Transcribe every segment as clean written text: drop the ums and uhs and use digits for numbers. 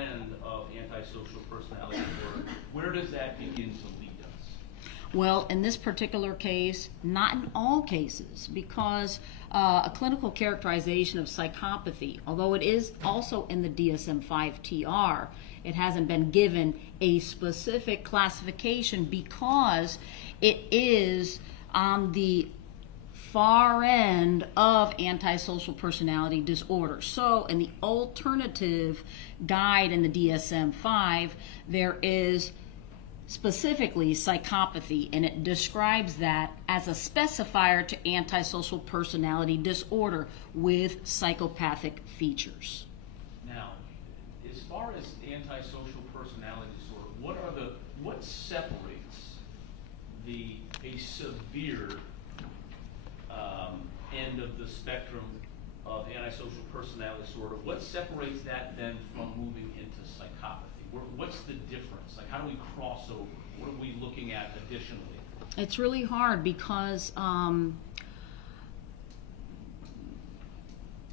end of antisocial personality disorder, where does that begin to lead us? Well, in this particular case, not in all cases, because a clinical characterization of psychopathy, although it is also in the DSM-5 TR, it hasn't been given a specific classification because it is on the far end of antisocial personality disorder. So in the alternative guide in the DSM-5, there is specifically psychopathy, and it describes that as a specifier to antisocial personality disorder with psychopathic features. Now, as far as antisocial personality disorder, what separates a severe end of the spectrum of antisocial personality disorder? What separates that then from moving into psychopathy? What's the difference? Like, how do we cross over? What are we looking at additionally? It's really hard because,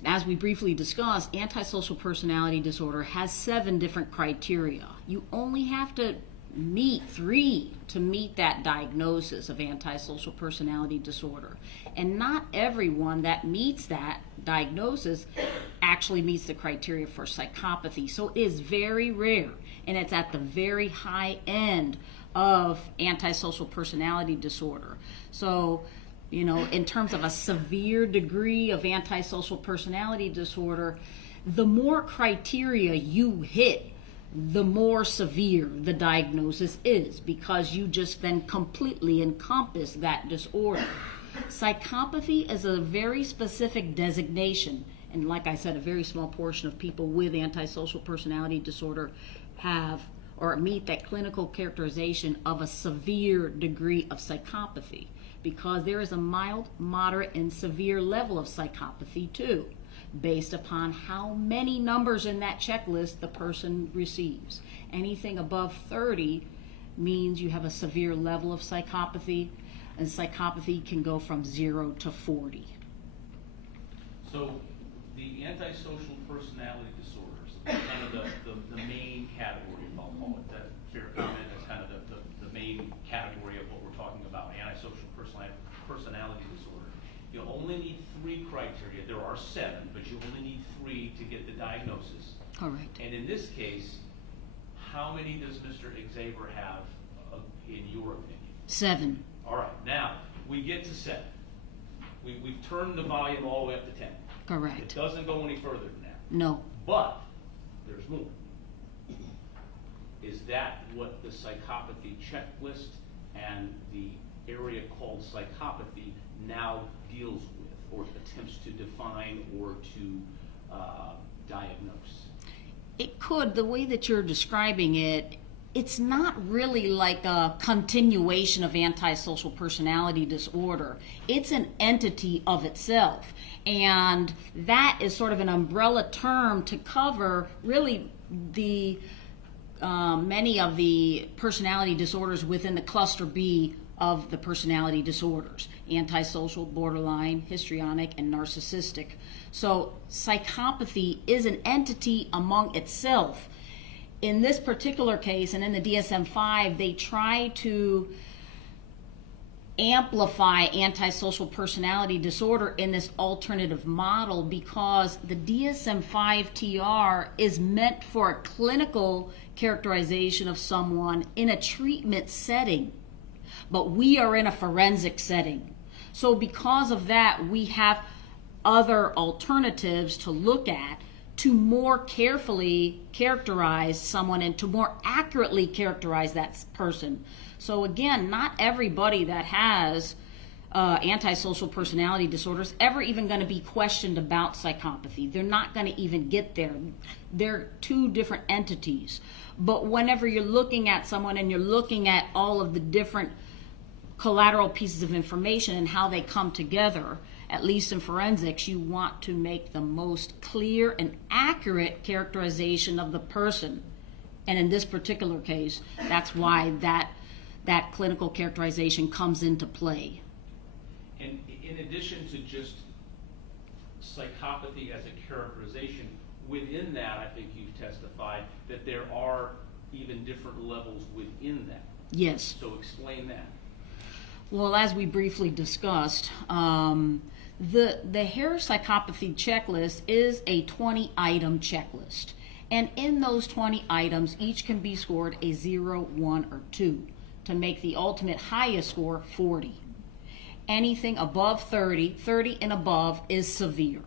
as we briefly discussed, antisocial personality disorder has 7 different criteria. You only have to meet 3 to meet that diagnosis of antisocial personality disorder. And not everyone that meets that diagnosis actually meets the criteria for psychopathy. So it is very rare, and it's at the very high end of antisocial personality disorder. So, you know, in terms of a severe degree of antisocial personality disorder, the more criteria you hit, the more severe the diagnosis is, because you just then completely encompass that disorder. Psychopathy is a very specific designation, and like I said, a very small portion of people with antisocial personality disorder have or meet that clinical characterization of a severe degree of psychopathy, because there is a mild, moderate, and severe level of psychopathy too, based upon how many numbers in that checklist the person receives. Anything above 30 means you have a severe level of psychopathy, and psychopathy can go from 0 to 40. So the antisocial personality disorders, kind of the main category, if I'll call it that, fair comment, that's kind of the main category of what we're talking about, antisocial personality disorder. You only need 3 criteria. There are 7, but you only need 3 to get the diagnosis. Correct. And in this case, how many does Mr. Xavier have, in your opinion? 7. All right. Now, we get to 7. We've turned the volume all the way up to 10. Correct. It doesn't go any further than that. No. But there's more. Is that what the psychopathy checklist and the area called psychopathy now deals with, or attempts to define or to diagnose? It could. The way that you're describing it, it's not really like a continuation of antisocial personality disorder. It's an entity of itself. And that is sort of an umbrella term to cover really the many of the personality disorders within the cluster B of the personality disorders: antisocial, borderline, histrionic, and narcissistic. So psychopathy is an entity among itself. In this particular case, and in the DSM-5, they try to amplify antisocial personality disorder in this alternative model, because the DSM-5 TR is meant for a clinical characterization of someone in a treatment setting, but we are in a forensic setting. So because of that, we have other alternatives to look at to more carefully characterize someone and to more accurately characterize that person. So again, not everybody that has antisocial personality disorders ever even going to be questioned about psychopathy. They're not going to even get there. They're 2 different entities. But whenever you're looking at someone and you're looking at all of the different collateral pieces of information and how they come together, at least in forensics, you want to make the most clear and accurate characterization of the person. And in this particular case, that's why that clinical characterization comes into play. And in addition to just psychopathy as a characterization, within that, I think you've testified that there are even different levels within that. Yes. So explain that. Well, as we briefly discussed, the Harris Psychopathy Checklist is a 20-item checklist. And in those 20 items, each can be scored a 0, 1, or 2 to make the ultimate highest score 40. Anything above 30, 30 and above is severe.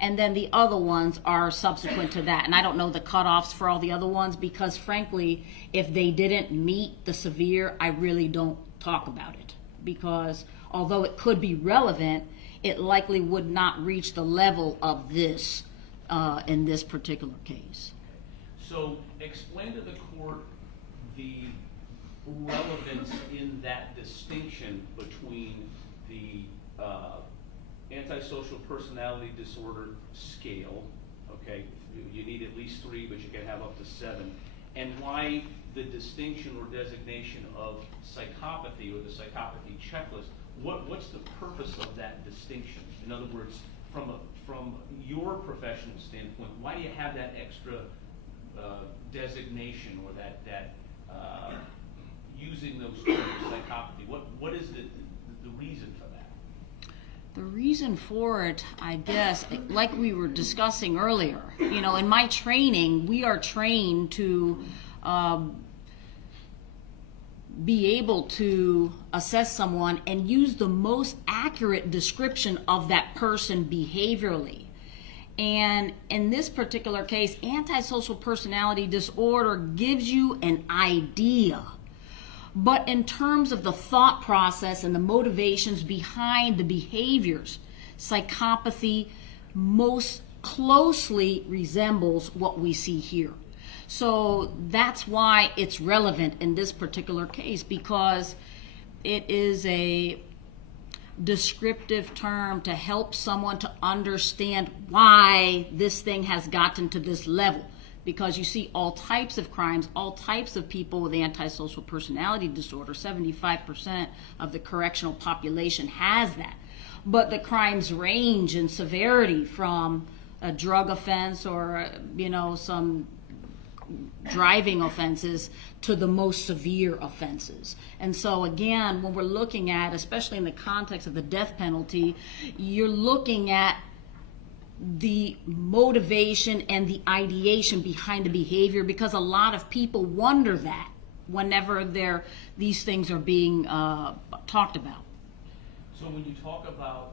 And then the other ones are subsequent to that. And I don't know the cutoffs for all the other ones because, frankly, if they didn't meet the severe, I really don't talk about it. Because although it could be relevant, it likely would not reach the level of this in this particular case. So explain to the court the relevance in that distinction between the antisocial personality disorder scale, okay, you need at least 3, but you can have up to 7, and why the distinction or designation of psychopathy or the psychopathy checklist. What's the purpose of that distinction? In other words, from your professional standpoint, why do you have that extra designation or that using those terms, psychopathy? What is the reason for that? The reason for it, I guess, like we were discussing earlier, in my training, we are trained to be able to assess someone and use the most accurate description of that person behaviorally. And in this particular case, antisocial personality disorder gives you an idea. But in terms of the thought process and the motivations behind the behaviors, psychopathy most closely resembles what we see here. So that's why it's relevant in this particular case, because it is a descriptive term to help someone to understand why this thing has gotten to this level. Because you see all types of crimes, all types of people with antisocial personality disorder. 75% of the correctional population has that. But the crimes range in severity from a drug offense or, some driving offenses to the most severe offenses. And so again, when we're looking at, especially in the context of the death penalty, you're looking at the motivation and the ideation behind the behavior, because a lot of people wonder that whenever these things are being talked about. So when you talk about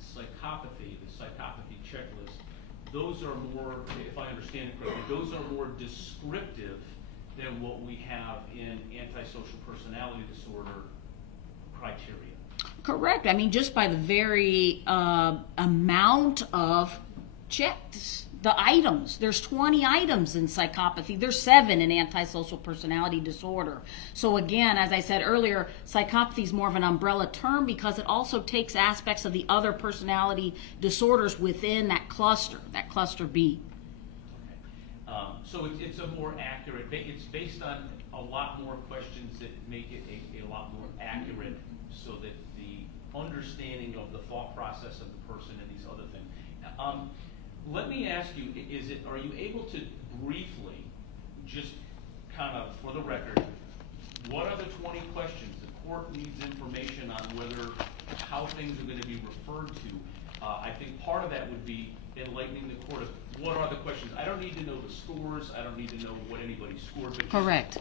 psychopathy, the psychopathy checklist, those are more, if I understand it correctly, those are more descriptive than what we have in antisocial personality disorder criteria. Correct. I mean, just by the very amount of checks, the items. There's 20 items in psychopathy. There's 7 in antisocial personality disorder. So again, as I said earlier, psychopathy is more of an umbrella term because it also takes aspects of the other personality disorders within that cluster B. Okay. So it's a more accurate, it's based on a lot more questions that make it a lot more accurate, so that the understanding of the thought process of the person and these other things. Let me ask you, are you able to briefly, just kind of for the record, what are the 20 questions? The court needs information on how things are going to be referred to. I think part of that would be enlightening the court of what are the questions. I don't need to know the scores. I don't need to know what anybody scored. But correct.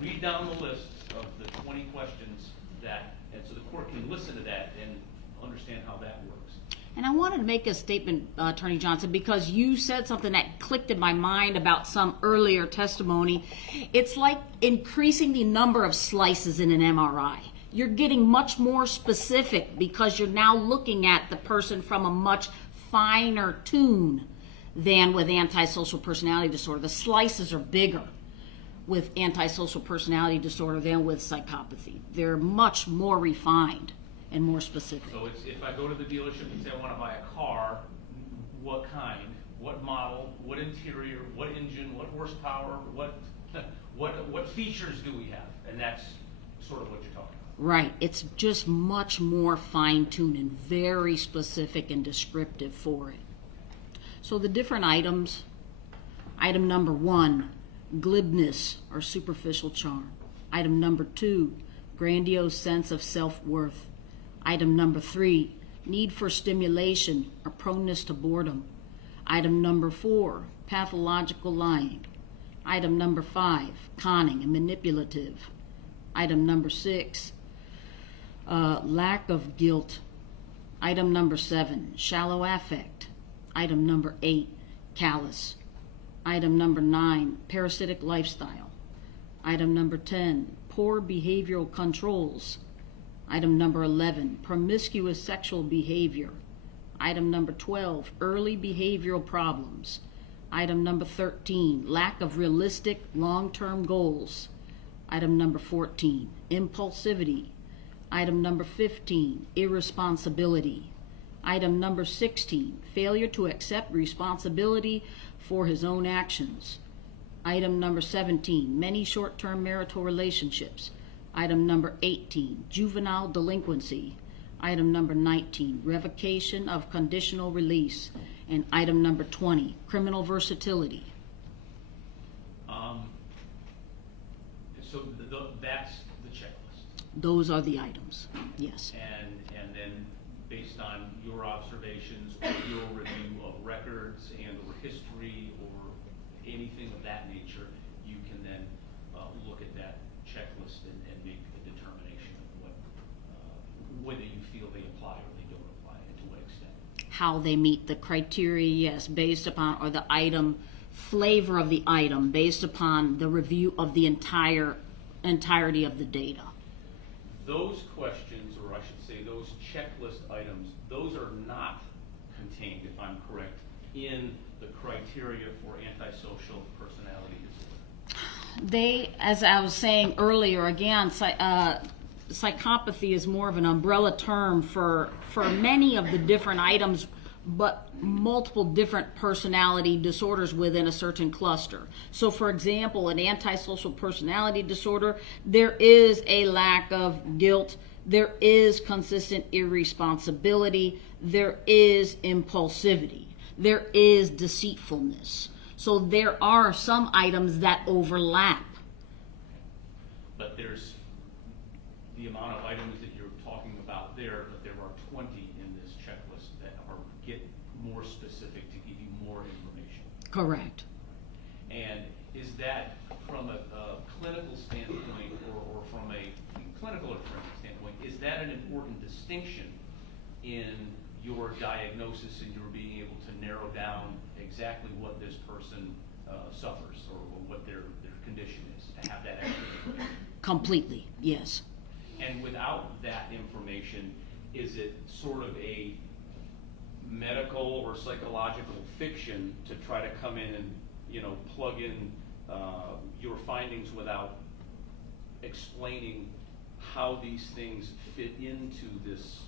Read down the list of the 20 questions and so the court can listen to that and understand how that works. And I wanted to make a statement, Attorney Johnson, because you said something that clicked in my mind about some earlier testimony. It's like increasing the number of slices in an MRI. You're getting much more specific because you're now looking at the person from a much finer tune than with antisocial personality disorder. The slices are bigger with antisocial personality disorder than with psychopathy. They're much more refined and more specific. So if I go to the dealership and say I want to buy a car, what kind, what model, what interior, what engine, what horsepower, what features do we have? And that's sort of what you're talking about. Right. It's just much more fine-tuned and very specific and descriptive for it. So the different items Item number 1, glibness or superficial charm. Item number 2, grandiose sense of self-worth. Item number 3, need for stimulation or proneness to boredom. Item number 4, pathological lying. Item number 5, conning and manipulative. Item number 6, lack of guilt. Item number 7, shallow affect. Item number 8, callous. Item number 9, parasitic lifestyle. Item number 10, poor behavioral controls. Item number 11, promiscuous sexual behavior. Item number 12, early behavioral problems. Item number 13, lack of realistic long-term goals. Item number 14, impulsivity. Item number 15, irresponsibility. Item number 16, failure to accept responsibility for his own actions. Item number 17, many short-term marital relationships. Item number 18, juvenile delinquency. Item number 19, revocation of conditional release. And item number 20, criminal versatility. So that's the checklist. Those are the items, yes. And then based on your observations or your review of records and or history or anything of that nature, you can then look at that checklist and make a determination of what whether you feel they apply or they don't apply and to what extent. How they meet the criteria, yes, based upon, or the item, flavor of the item, based upon the review of the entirety of the data. Those questions, or I should say those checklist items, those are not contained, if I'm correct, in the criteria for antisocial personality disorder. They, as I was saying earlier, again, psychopathy is more of an umbrella term for many of the different items, but multiple different personality disorders within a certain cluster. So for example, an antisocial personality disorder, there is a lack of guilt, there is consistent irresponsibility, there is impulsivity, there is deceitfulness. So there are some items that overlap. But there's the amount of items that you're talking about there, but there are 20 in this checklist that get more specific to give you more information. Correct. And is that from a clinical standpoint or from a clinical or forensic standpoint, is that an important distinction in your diagnosis and your being able to narrow down exactly what this person suffers or what their condition is, to have that extra information? Completely, yes. And without that information, is it sort of a medical or psychological fiction to try to come in and, plug in your findings without explaining how these things fit into this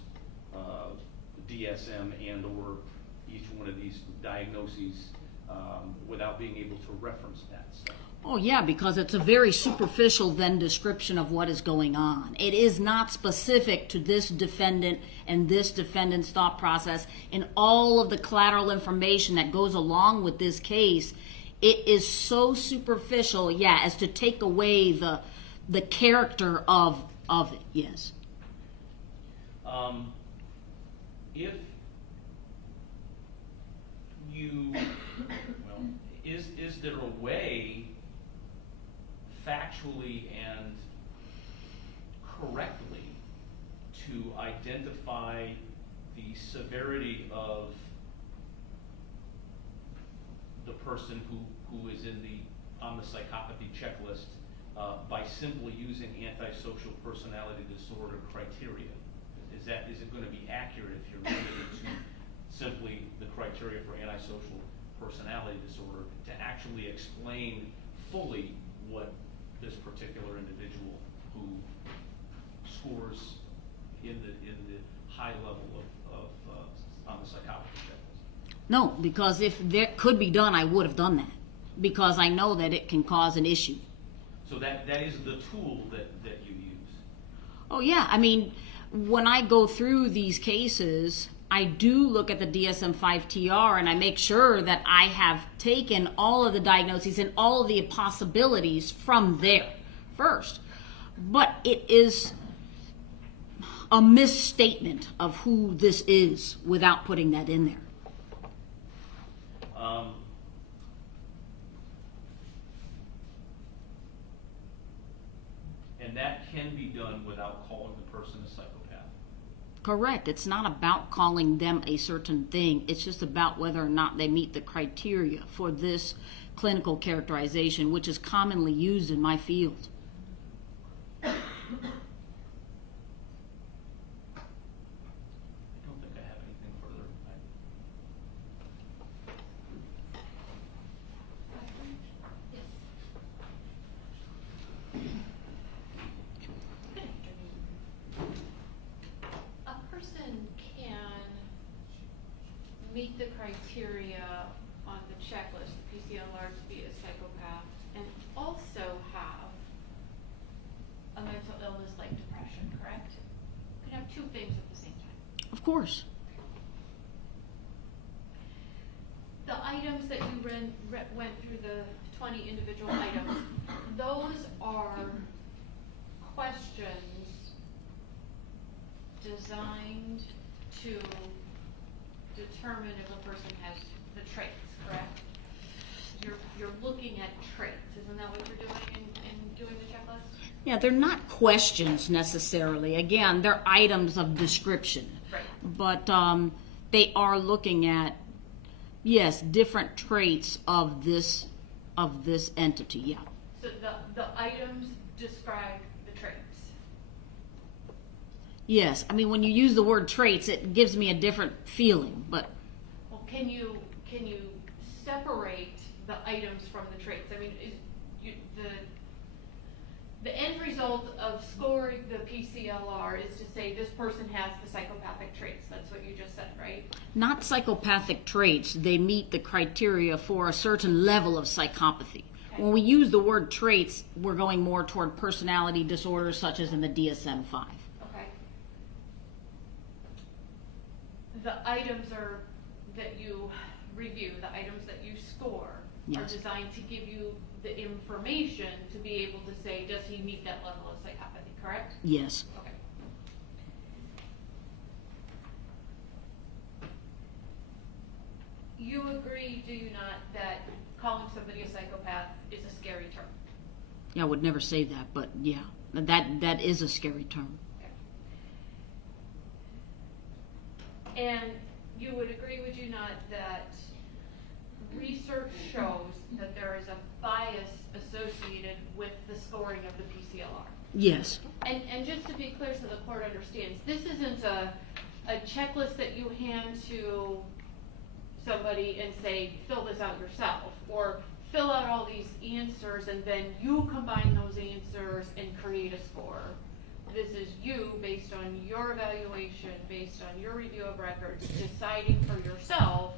DSM and or each one of these diagnoses without being able to reference that stuff? Oh yeah, because it's a very superficial then description of what is going on. It is not specific to this defendant and this defendant's thought process and all of the collateral information that goes along with this case. It is so superficial, yeah, as to take away the character of it, yes. If you, well, is there a way factually and correctly to identify the severity of the person who is on the psychopathy checklist by simply using antisocial personality disorder criteria? Is it going to be accurate if you're limited to simply the criteria for antisocial personality disorder to actually explain fully what this particular individual who scores in the high level of on the psychopathy checklist? No, because if that could be done, I would have done that, because I know that it can cause an issue. So that is the tool that you use. Oh yeah, I mean, when I go through these cases, I do look at the DSM-5 TR and I make sure that I have taken all of the diagnoses and all of the possibilities from there first. But it is a misstatement of who this is without putting that in there. And that can be done without calling the person a psychopath. Correct. It's not about calling them a certain thing. It's just about whether or not they meet the criteria for this clinical characterization, which is commonly used in my field. I don't think I have anything further. A person can meet the criteria on the checklist, the PCLR, to be a psychopath, and also have a mental illness like depression, correct? You can have two things at the same time. Of course. The items that you went through, the 20 individual items, those are questions designed to determine if a person has the traits, correct? You're looking at traits, isn't that what you're doing in doing the checklist? Yeah, they're not questions necessarily. Again, they're items of description. Right. But they are looking at, yes, different traits of this entity. Yeah. So the items describe the traits. Yes. I mean, when you use the word traits, it gives me a different feeling. But Well, can you separate the items from the traits? I mean, the end result of scoring the PCLR is to say this person has the psychopathic traits. That's what you just said, right? not psychopathic traits. They meet the criteria for a certain level of psychopathy. Okay. When we use the word traits, we're going more toward personality disorders such as in the DSM-5. Okay. The items that you review, the items that you score, are Yes. designed to give you the information to be able to say, does he meet that level of psychopathy, correct? Yes. Okay. You agree, do you not, that calling somebody a psychopath is a scary term? Yeah, I would never say that, but yeah, that is a scary term. Okay. And you would agree, would you not, that research shows that there is a bias associated with the scoring of the PCLR? Yes. And just to be clear so the court understands, this isn't a checklist that you hand to somebody and say, fill this out yourself, or fill out all these answers and then you combine those answers and create a score. This is you, based on your evaluation, based on your review of records, deciding for yourself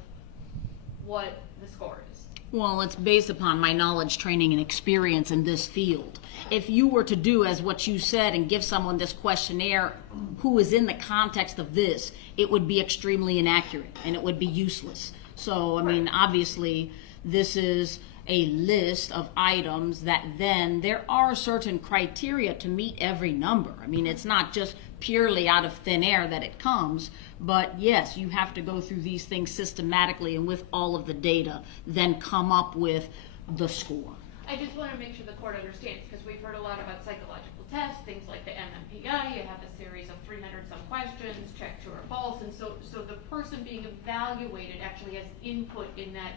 what the score is. Well, it's based upon my knowledge, training, and experience in this field. If you were to do as what you said and give someone this questionnaire who is in the context of this, it would be extremely inaccurate and it would be useless. So, I mean, obviously, this is a list of items that then there are certain criteria to meet every number. I mean, it's not just purely out of thin air that it comes, but yes, you have to go through these things systematically and with all of the data, then come up with the score. I just want to make sure the court understands, because we've heard a lot about psychological tests, things like the MMPI. You have a series of 300-some questions, check true or false, and so the person being evaluated actually has input in that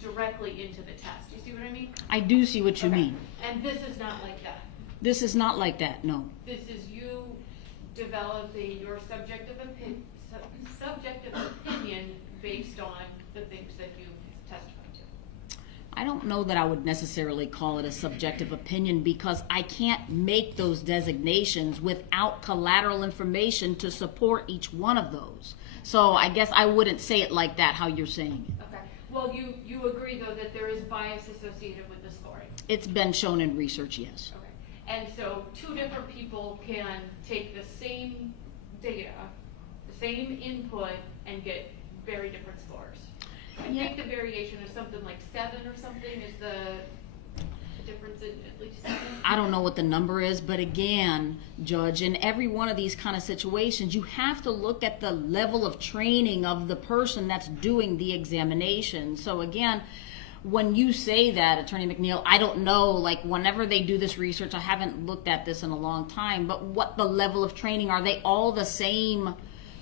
directly into the test. Do you see what I mean? I do see what you mean. And this is not like that. This is not like that, no. This is you developing your subjective opinion based on the things that you've testified to. I don't know that I would necessarily call it a subjective opinion because I can't make those designations without collateral information to support each one of those. So I guess I wouldn't say it like that, how you're saying it. Okay. Well, you agree, though, that there is bias associated with the scoring? It's been shown in research, yes. Okay. And so two different people can take the same data, the same input and get very different scores. I Yeah. think the variation is something like 7 or something is the difference in at least 7. I don't know what the number is, but again, Judge, in every one of these kind of situations, you have to look at the level of training of the person that's doing the examination. So again, when you say that, Attorney McNeil, I don't know, like whenever they do this research, I haven't looked at this in a long time, but what the level of training, are they all the same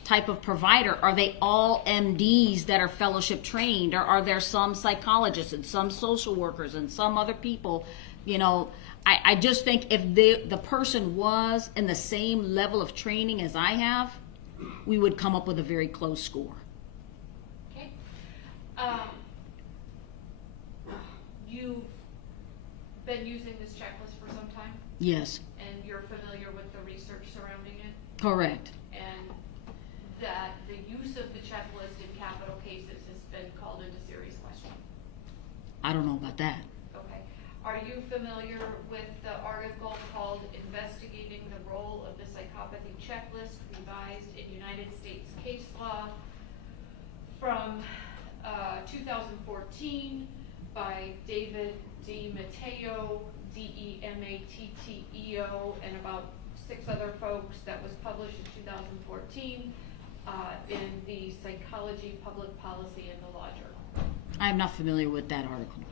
type of provider? Are they all MDs that are fellowship trained, or are there some psychologists and some social workers and some other people? You know, I just think if the person was in the same level of training as I have, we would come up with a very close score. Okay. You've been using this checklist for some time, Yes, and you're familiar with the research surrounding it, correct. and that the use of the checklist in capital cases has been called into serious question. I don't know about that. Okay. Are you familiar with the article called Investigating the Role of the Psychopathy Checklist Revised in United States Case Law from 2014 by David D. Matteo, D-E-M-A-T-T-E-O, and about 6 other folks, that was published in 2014 in the Psychology, Public Policy, and the Law Journal. I'm not familiar with that article.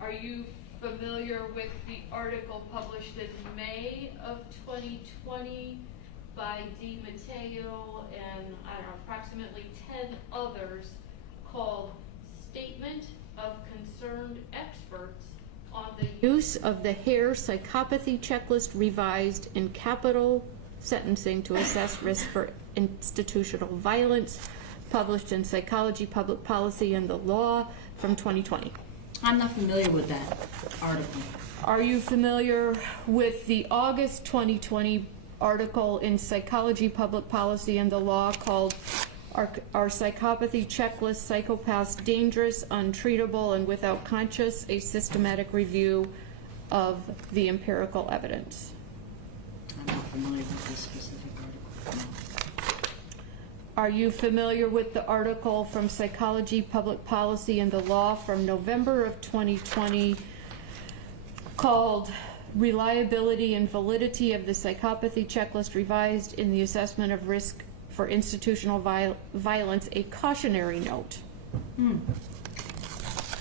Are you familiar with the article published in May of 2020 by D. Matteo and approximately 10 others called Statement of Concerned Experts on the Use of the Hare Psychopathy Checklist Revised in Capital Sentencing to Assess Risk for Institutional Violence, published in Psychology, Public Policy, and the Law from 2020? I'm not familiar with that article. Are you familiar with the August 2020 article in Psychology, Public Policy, and the Law called Our Psychopathy Checklist, Psychopaths Dangerous, Untreatable, and Without Conscience, a Systematic Review of the Empirical Evidence? I'm not familiar with this specific article. Are you familiar with the article from Psychology, Public Policy, and the Law from November of 2020 called Reliability and Validity of the Psychopathy Checklist Revised in the Assessment of Risk for Institutional Violence, a Cautionary Note?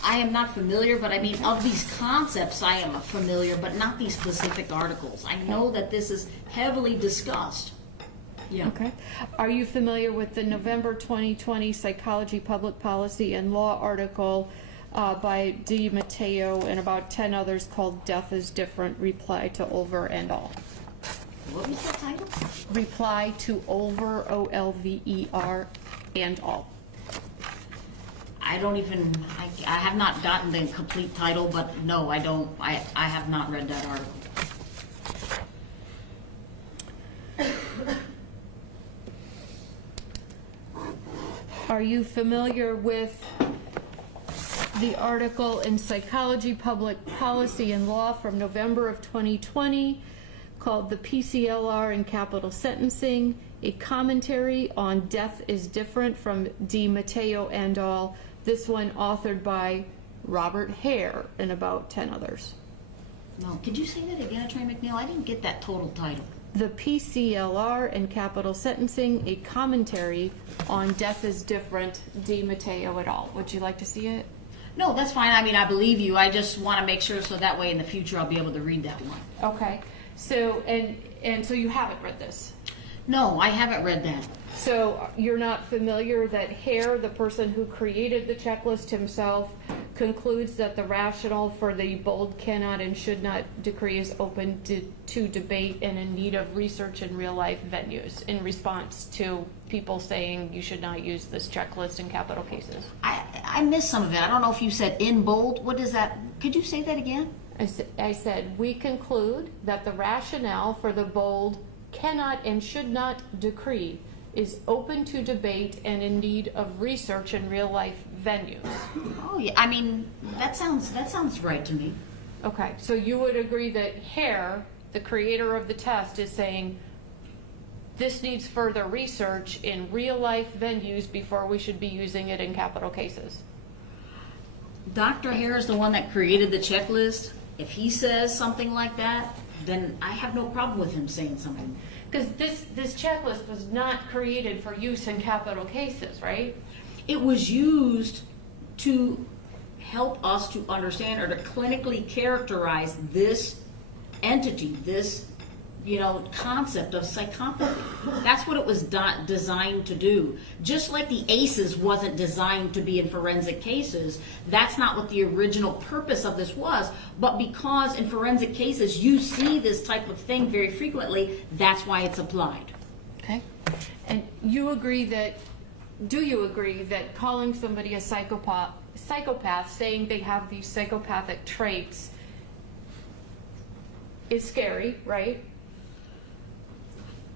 I am not familiar, but I mean, of these concepts I am familiar, but not these specific articles. I know that this is heavily discussed. Yeah. Okay. Are you familiar with the November 2020 Psychology, Public Policy, and Law article by D. Matteo and about 10 others called Death is Different, Reply to Over and All? What was the title? Reply to Over, O-L-V-E-R, and All. I don't even, I have not gotten the complete title, but no, I don't, I have not read that article. Are you familiar with the article in Psychology, Public Policy, and Law from November of 2020 called The PCLR in Capital Sentencing, a commentary on Death is Different from D. Matteo and al., this one authored by Robert Hare and about 10 others? No, could you say that again, Attorney McNeil? I didn't get that total title. The PCLR in Capital Sentencing, a commentary on Death is Different, D. Matteo et al. Would you like to see it? No, that's fine. I mean, I believe you. I just want to make sure so that way in the future I'll be able to read that one. Okay. So, and so you haven't read this? No, I haven't read that. So you're not familiar that Hare, the person who created the checklist himself, concludes that the rationale for the bold cannot and should not decree is open to debate and in need of research in real life venues in response to people saying you should not use this checklist in capital cases? I missed some of it. I don't know if you said in bold. What is that? Could you say that again? I said, we conclude that the rationale for the bold cannot and should not decree is open to debate and in need of research in real life venues. Oh yeah, I mean that sounds right to me. Okay, so you would agree that Hare, the creator of the test, is saying this needs further research in real life venues before we should be using it in capital cases. Dr. Hare is the one that created the checklist. If he says something like that, then I have no problem with him saying something. Because this checklist was not created for use in capital cases, right? It was used to help us to understand or to clinically characterize this entity, this concept of psychopathy. That's what it was designed to do. Just like the ACEs wasn't designed to be in forensic cases, that's not what the original purpose of this was. But because in forensic cases you see this type of thing very frequently, that's why it's applied. Okay. And do you agree that calling somebody a psychopath, saying they have these psychopathic traits, is scary, right?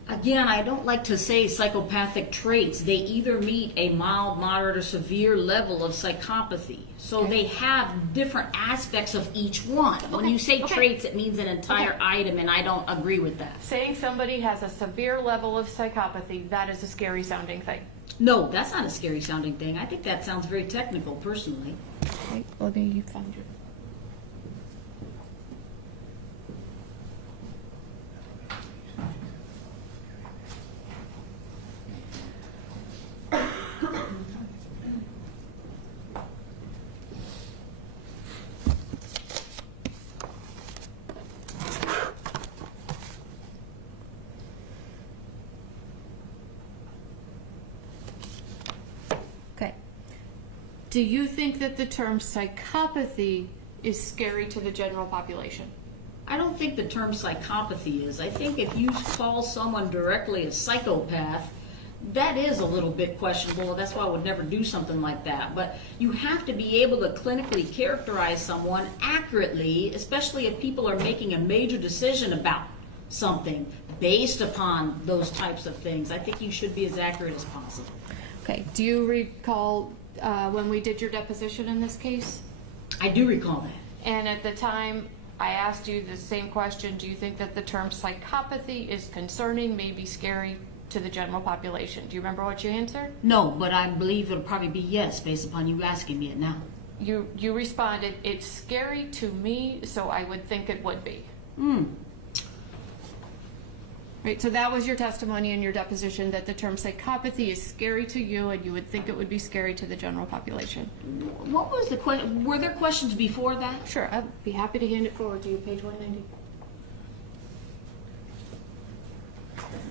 Again, I don't like to say psychopathic traits. They either meet a mild, moderate, or severe level of psychopathy. So Okay. they have different aspects of each one. When you say traits, it means an entire item, and I don't agree with that. Saying somebody has a severe level of psychopathy, that is a scary sounding thing. No, that's not a scary sounding thing. I think that sounds very technical, personally. Okay, well, then you found your... Okay. Do you think that the term psychopathy is scary to the general population? I don't think the term psychopathy is. I think if you call someone directly a psychopath, that is a little bit questionable. That's why I would never do something like that. But you have to be able to clinically characterize someone accurately, especially if people are making a major decision about something based upon those types of things. I think you should be as accurate as possible. Okay. Do you recall when we did your deposition in this case? I do recall that. And at the time, I asked you the same question. Do you think that the term psychopathy is concerning, maybe scary to the general population? Do you remember what you answered? No, but I believe it'll probably be yes, based upon you asking me it now. You responded, it's scary to me, so I would think it would be. Right, so that was your testimony in your deposition, that the term psychopathy is scary to you and you would think it would be scary to the general population. What was the question? Were there questions before that? Sure, I'd be happy to hand it forward to you, page 190.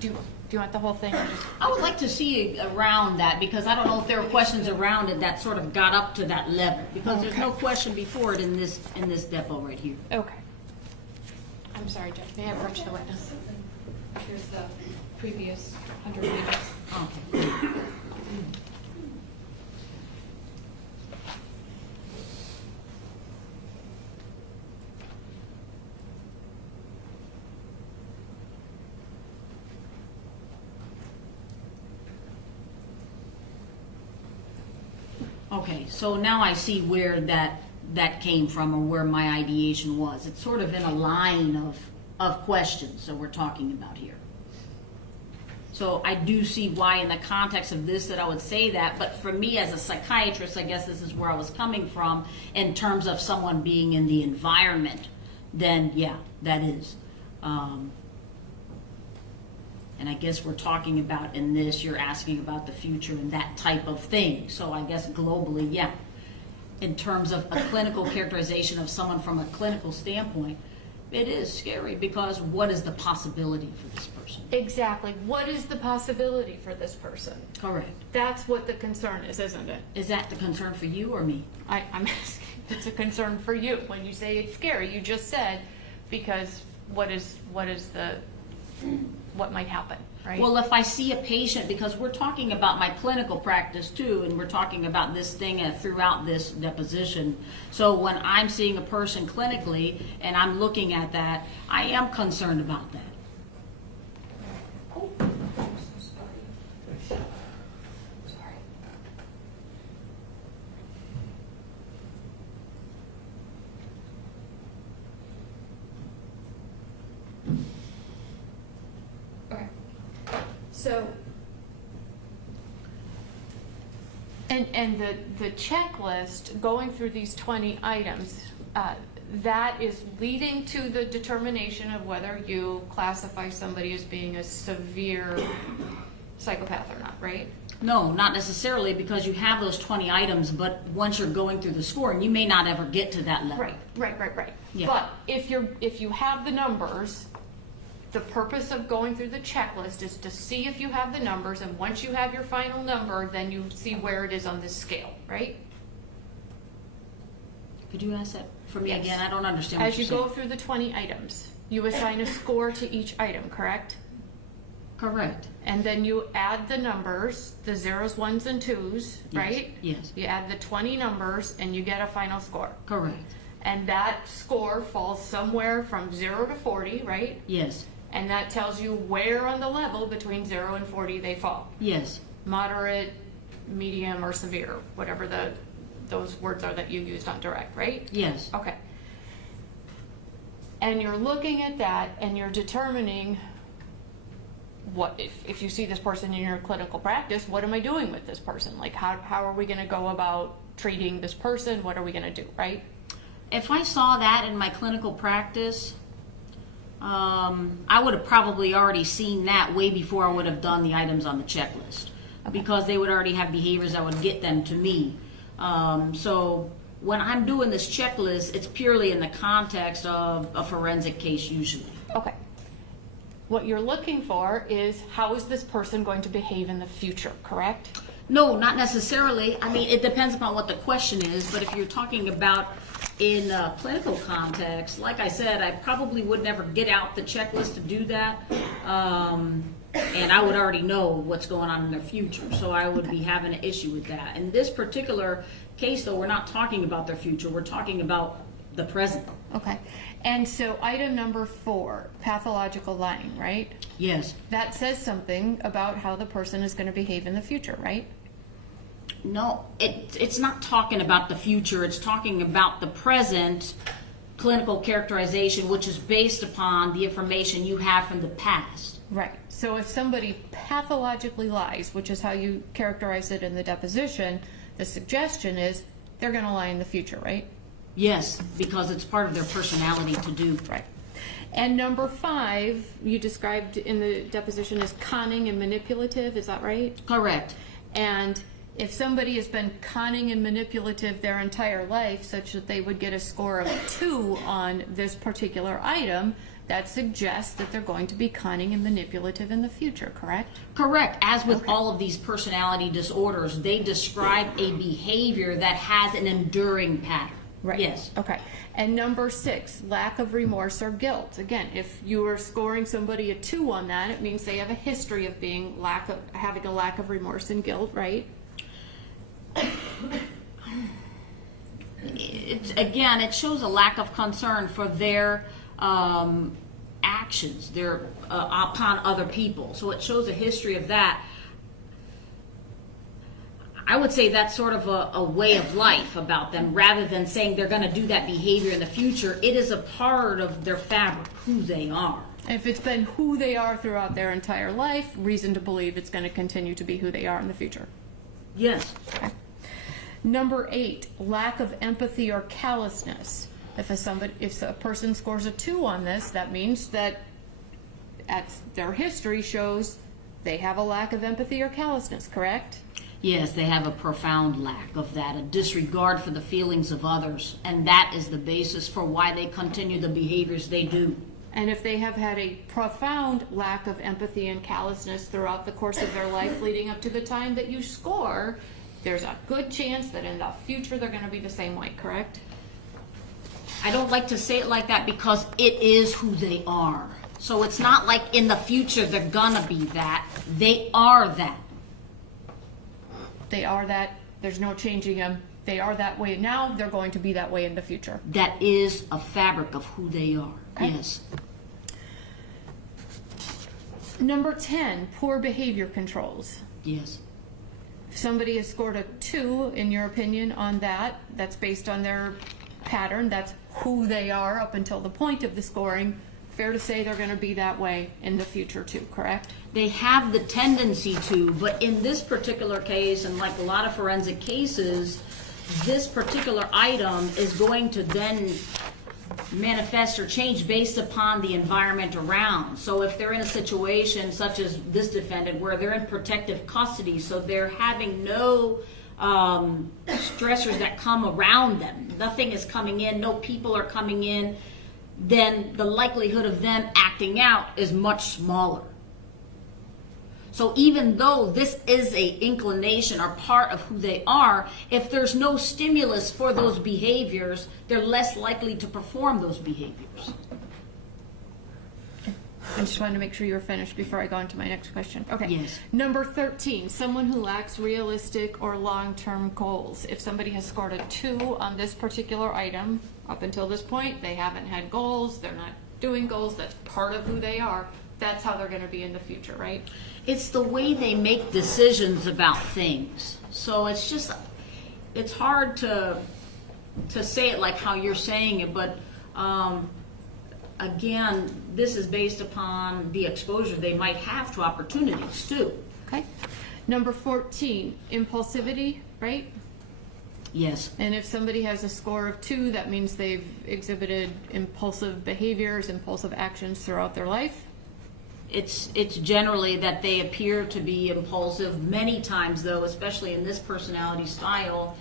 Do you want the whole thing? Or just... I would like to see around that, because I don't know if there were questions around it that sort of got up to that level, because there's no question before it in this depot right here. Okay. I'm sorry, Judge. May I approach the witness? Here's the previous 100 pages. Okay. Okay, so now I see where that came from, or where my ideation was. It's sort of in a line of questions that we're talking about here. So I do see why in the context of this that I would say that, but for me as a psychiatrist, I guess this is where I was coming from in terms of someone being in the environment, then yeah, that is. And I guess we're talking about in this, you're asking about the future and that type of thing. So I guess globally, yeah. In terms of a clinical characterization of someone from a clinical standpoint, it is scary, because what is the possibility for this person? Exactly. What is the possibility for this person? Correct. That's what the concern is, isn't it? Is that the concern for you or me? I'm asking if it's a concern for you. When you say it's scary, you just said, because what might happen, right? Well, if I see a patient, because we're talking about my clinical practice too, and we're talking about this thing throughout this deposition. So when I'm seeing a person clinically and I'm looking at that, I am concerned about that. Oh, I'm so sorry. Sorry. Okay. So, And the checklist, going through these 20 items, that is leading to the determination of whether you classify somebody as being a severe psychopath or not, right? No, not necessarily, because you have those 20 items, but once you're going through the scoring, you may not ever get to that level. Right. Yeah. But if you have the numbers, the purpose of going through the checklist is to see if you have the numbers, and once you have your final number, then you see where it is on this scale, right? Could you ask that for me Yes. again? I don't understand what As you're you saying. go through the 20 items, you assign a score to each item, correct? Correct. And then you add the numbers, the zeros, ones, and twos, right? Yes. You add the 20 numbers and you get a final score. Correct. And that score falls somewhere from 0 to 40, right? Yes. And that tells you where on the level between 0 and 40 they fall. Yes. Moderate, medium, or severe, whatever those words are that you used on direct, right? Yes. Okay. And you're looking at that and you're determining what, if you see this person in your clinical practice, what am I doing with this person? Like, how are we going to go about treating this person? What are we going to do, right? If I saw that in my clinical practice, I would have probably already seen that way before I would have done the items on the checklist, because they would already have behaviors that would get them to me. So when I'm doing this checklist, it's purely in the context of a forensic case usually. Okay. What you're looking for is, how is this person going to behave in the future, correct? No, not necessarily. I mean, it depends upon what the question is, but if you're talking about in a clinical context, like I said, I probably would never get out the checklist to do that, and I would already know what's going on in their future, so I would be having an issue with that. In this particular case, though, we're not talking about their future, we're talking about the present. Okay. And so item number 4, pathological lying, right? Yes. That says something about how the person is going to behave in the future, right? No, it's not talking about the future, it's talking about the present clinical characterization, which is based upon the information you have from the past. Right. So if somebody pathologically lies, which is how you characterize it in the deposition, the suggestion is they're going to lie in the future, right? Yes, because it's part of their personality to do. Right. And number 5, you described in the deposition as conning and manipulative, is that right? Correct. And if somebody has been conning and manipulative their entire life, such that they would get a score of 2 on this particular item, that suggests that they're going to be conning and manipulative in the future, correct? Correct. As with Okay. all of these personality disorders, they describe a behavior that has an enduring pattern. Right. Yes. Okay. And number 6, lack of remorse or guilt. Again, if you are scoring somebody a 2 on that, it means they have a history of having a lack of remorse and guilt, right? It shows a lack of concern for their actions, upon other people. So it shows a history of that. I would say that's sort of a way of life about them, rather than saying they're going to do that behavior in the future. It is a part of their fabric, who they are. If it's been who they are throughout their entire life, reason to believe it's going to continue to be who they are in the future. Yes. Okay. Number 8, lack of empathy or callousness. If a person scores a 2 on this, that means that their history shows they have a lack of empathy or callousness, correct? Yes, they have a profound lack of that, a disregard for the feelings of others, and that is the basis for why they continue the behaviors they do. And if they have had a profound lack of empathy and callousness throughout the course of their life leading up to the time that you score, there's a good chance that in the future they're going to be the same way, correct? I don't like to say it like that because it is who they are. So it's not like in the future they're gonna be that. They are that. They are that. There's no changing them. They are that way now. They're going to be that way in the future. That is a fabric of who they are. Okay. Yes. Number 10, poor behavior controls. Yes. If somebody has scored a 2, in your opinion, on that, that's based on their pattern. That's who they are up until the point of the scoring. fair to say they're gonna be that way in the future too, correct? They have the tendency to, but in this particular case, and like a lot of forensic cases, this particular item is going to then manifest or change based upon the environment around. So if they're in a situation such as this defendant where they're in protective custody, so they're having no stressors that come around them, nothing is coming in, no people are coming in, then the likelihood of them acting out is much smaller. So even though this is a inclination or part of who they are, if there's no stimulus for those behaviors, they're less likely to perform those behaviors. I just wanted to make sure you were finished before I go into my next question. Okay. Yes. Number 13, someone who lacks realistic or long-term goals. If somebody has scored a 2 on this particular item, up until this point, they haven't had goals, they're not doing goals, that's part of who they are. That's how they're going to be in the future, right? It's the way they make decisions about things. So it's just, it's hard to say it like how you're saying it, but again, this is based upon the exposure they might have to opportunities too. Okay. Number 14, impulsivity, right? Yes. And if somebody has a score of 2, that means they've exhibited impulsive behaviors, impulsive actions throughout their life. It's generally that they appear to be impulsive. Many times though, especially in this personality style,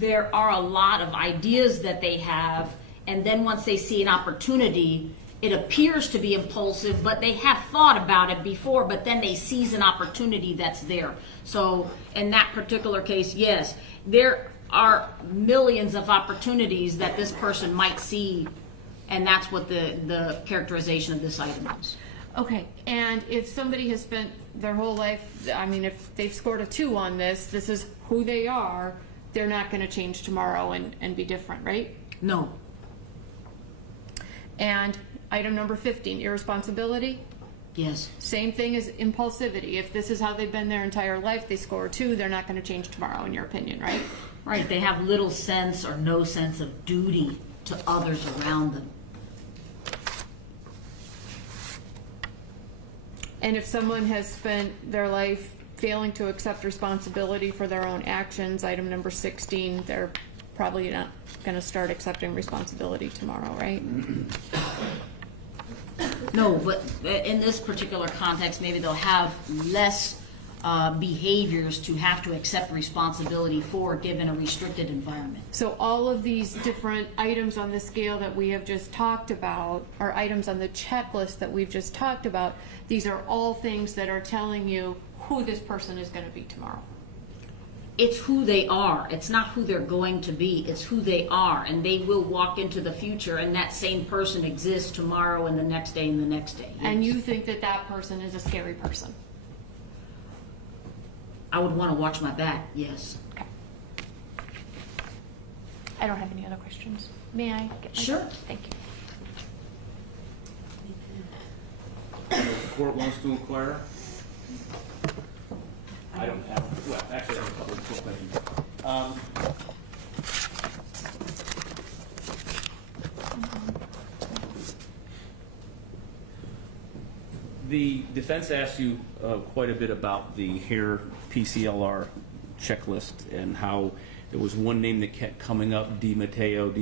there are a lot of ideas that they have, and then once they see an opportunity, it appears to be impulsive, but they have thought about it before, but then they seize an opportunity that's there. So in that particular case, yes, there are millions of opportunities that this person might see, and that's what the characterization of this item is. Okay, and if somebody has spent their whole life, I mean, if they've scored a 2 on this is who they are, they're not going to change tomorrow and be different, right? No. And item number 15, irresponsibility. Yes. Same thing as impulsivity. If this is how they've been their entire life, they score a 2, they're not going to change tomorrow, in your opinion, right? Right, they have little sense or no sense of duty to others around them. And if someone has spent their life failing to accept responsibility for their own actions, item number 16, they're probably not going to start accepting responsibility tomorrow, right? No, but in this particular context, maybe they'll have less behaviors to have to accept responsibility for given a restricted environment. So all of these different items on the scale that we have just talked about, or items on the checklist that we've just talked about, these are all things that are telling you who this person is going to be tomorrow. It's who they are. It's not who they're going to be. It's who they are. And they will walk into the future, and that same person exists tomorrow and the next day and the next day. Yes. And you think that that person is a scary person? I would want to watch my back, yes. Okay. I don't have any other questions. May I get my Sure. Thank you. The court wants to inquire? I don't have, well, actually I have a couple of quick questions. The defense asked you quite a bit about the HARE PCLR checklist and how there was one name that kept coming up, Di Matteo.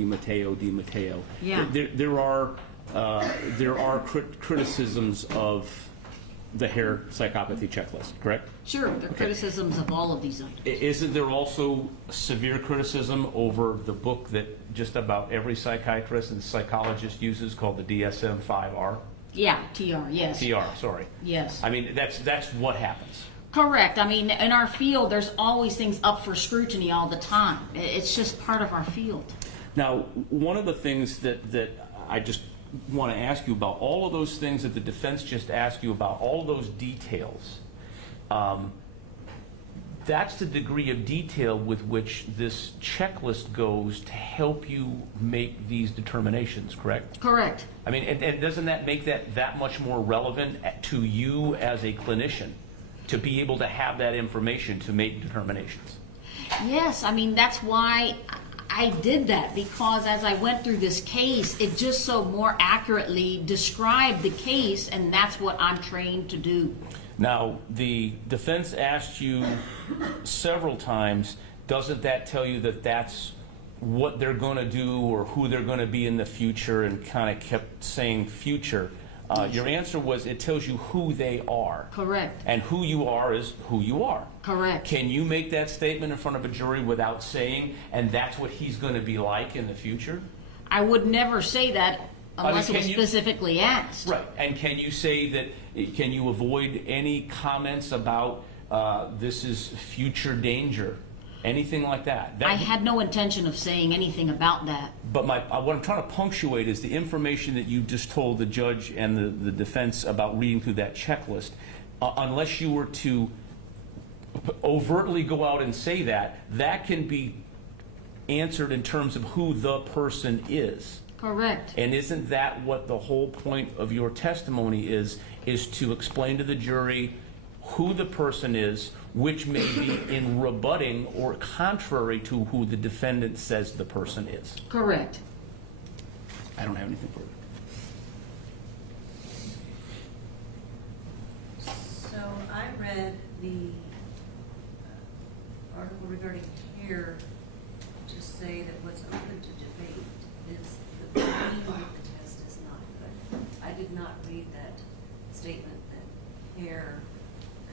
Yeah. There are criticisms of the HARE psychopathy checklist, correct? Sure, there are criticisms of all of these items. Isn't there also severe criticism over the book that just about every psychiatrist and psychologist uses called the DSM-5R? Yeah, TR, yes. TR, sorry. Yes. I mean, that's what happens. Correct. I mean, in our field, there's always things up for scrutiny all the time. It's just part of our field. Now, one of the things that I just want to ask you about, all of those things that the defense just asked you about, all of those details, that's the degree of detail with which this checklist goes to help you make these determinations, correct? Correct. I mean, and doesn't that make that much more relevant to you as a clinician to be able to have that information to make determinations? Yes, I mean, that's why I did that because as I went through this case, it just so more accurately described the case, and that's what I'm trained to do. Now, the defense asked you several times, doesn't that tell you that that's what they're going to do or who they're going to be in the future, and kind of kept saying future? Your answer was it tells you who they are. Correct. And who you are is who you are. Correct. Can you make that statement in front of a jury without saying, and that's what he's going to be like in the future? I would never say that unless it was can you- specifically asked. Right. And can you say that, can you avoid any comments about this is future danger? Anything like that? I had no intention of saying anything about that. But what I'm trying to punctuate is the information that you just told the judge and the defense about reading through that checklist. Unless you were to overtly go out and say that, that can be answered in terms of who the person is. Correct. And isn't that what the whole point of your testimony is to explain to the jury who the person is, which may be in rebutting or contrary to who the defendant says the person is? Correct. I don't have anything further. So I read the article regarding care to say that what's open to debate is the meaning of the test is not good. I did not read that statement that Hare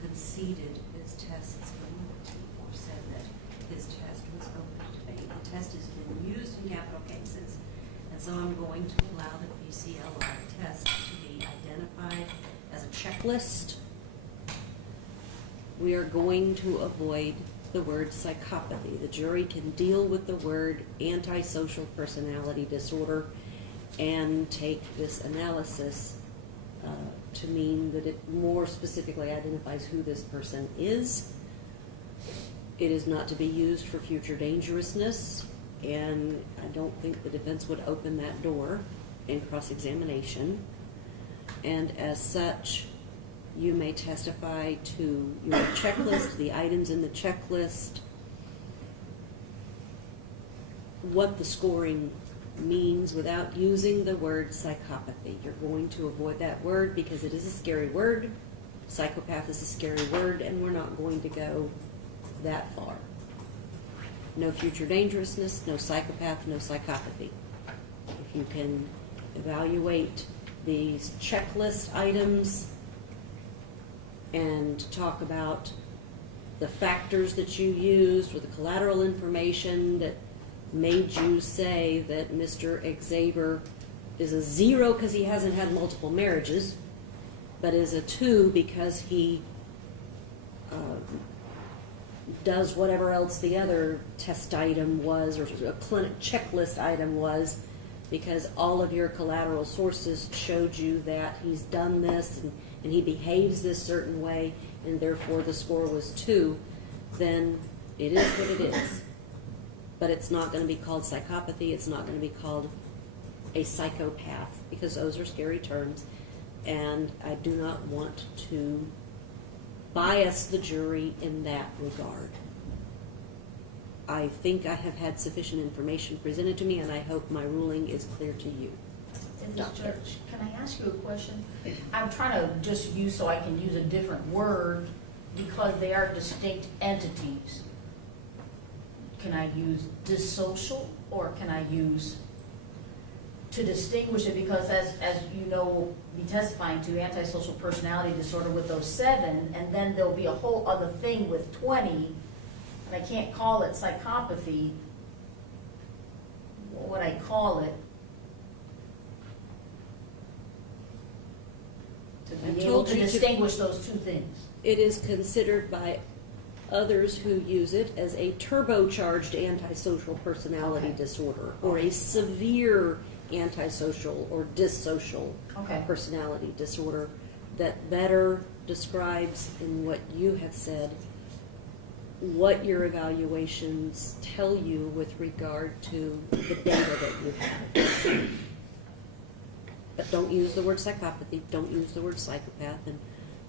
conceded his test's validity or said that his test was open to debate. The test has been used in capital cases, and so I'm going to allow the PCLR test to be identified as a checklist. We are going to avoid the word psychopathy. The jury can deal with the word antisocial personality disorder and take this analysis to mean that it more specifically identifies who this person is. It is not to be used for future dangerousness, and I don't think the defense would open that door in cross-examination. And as such, you may testify to your checklist, the items in the checklist, what the scoring means without using the word psychopathy. You're going to avoid that word because it is a scary word. Psychopath is a scary word, and we're not going to go that far. No future dangerousness, no psychopath, no psychopathy. If you can evaluate these checklist items and talk about the factors that you used or the collateral information that made you say that Mr. Xavier is a 0 because he hasn't had multiple marriages, but is a 2 because he does whatever else the other test item was or a clinic checklist item was, because all of your collateral sources showed you that he's done this and he behaves this certain way, and therefore the score was 2, then it is what it is. But it's not going to be called psychopathy. It's not going to be called a psychopath, because those are scary terms, and I do not want to bias the jury in that regard. I think I have had sufficient information presented to me, and I hope my ruling is clear to you. Judge, can I ask you a question? I'm trying to just use so I can use a different word because they are distinct entities. Can I use dissocial, or can I use to distinguish it? Because as you know, be testifying to antisocial personality disorder with those 7, and then there'll be a whole other thing with 20, and I can't call it psychopathy. What would I call it? To be able to distinguish those two things. It is considered by others who use it as a turbocharged antisocial personality disorder, or a severe antisocial or dissocial personality disorder that better describes, in what you have said, what your evaluations tell you with regard to the data that you have. But don't use the word psychopathy, don't use the word psychopath, and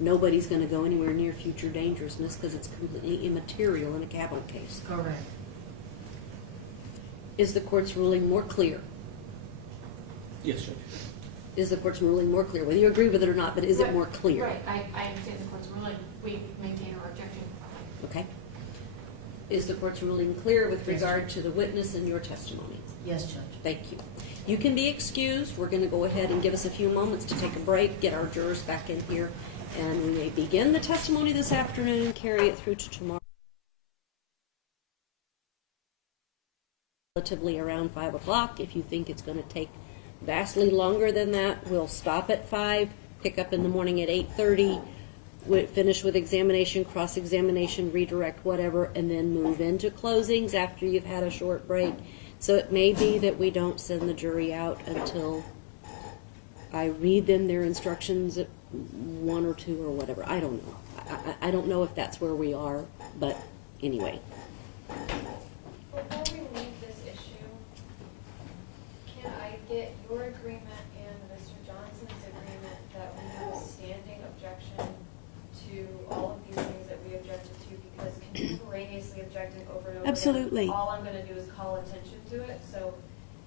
nobody's going to go anywhere near future dangerousness because it's completely immaterial in a capital case. Correct. Is the court's ruling more clear? Yes, Judge. Is the court's ruling more clear? Whether you agree with it or not, but is it more clear? Right, I understand the court's ruling, we maintain our objection. Okay. Is the court's ruling clear with regard to the witness and your testimony? Yes, Judge. Thank you. You can be excused. We're going to go ahead and give us a few moments to take a break, get our jurors back in here, and we may begin the testimony this afternoon and carry it through to tomorrow. Relatively around 5 o'clock. If you think it's going to take vastly longer than that, we'll stop at 5, pick up in the morning at 8:30, finish with examination, cross-examination, redirect, whatever, and then move into closings after you've had a short break. So it may be that we don't send the jury out until I read them their instructions at 1 or 2 or whatever. I don't know. I don't know if that's where we are, but anyway. Before we leave this issue, can I get your agreement and Mr. Johnson's agreement that we have a standing objection to all of these things that we objected to? Because contemporaneously objecting over and over Absolutely. again, all I'm gonna do is call attention to it. So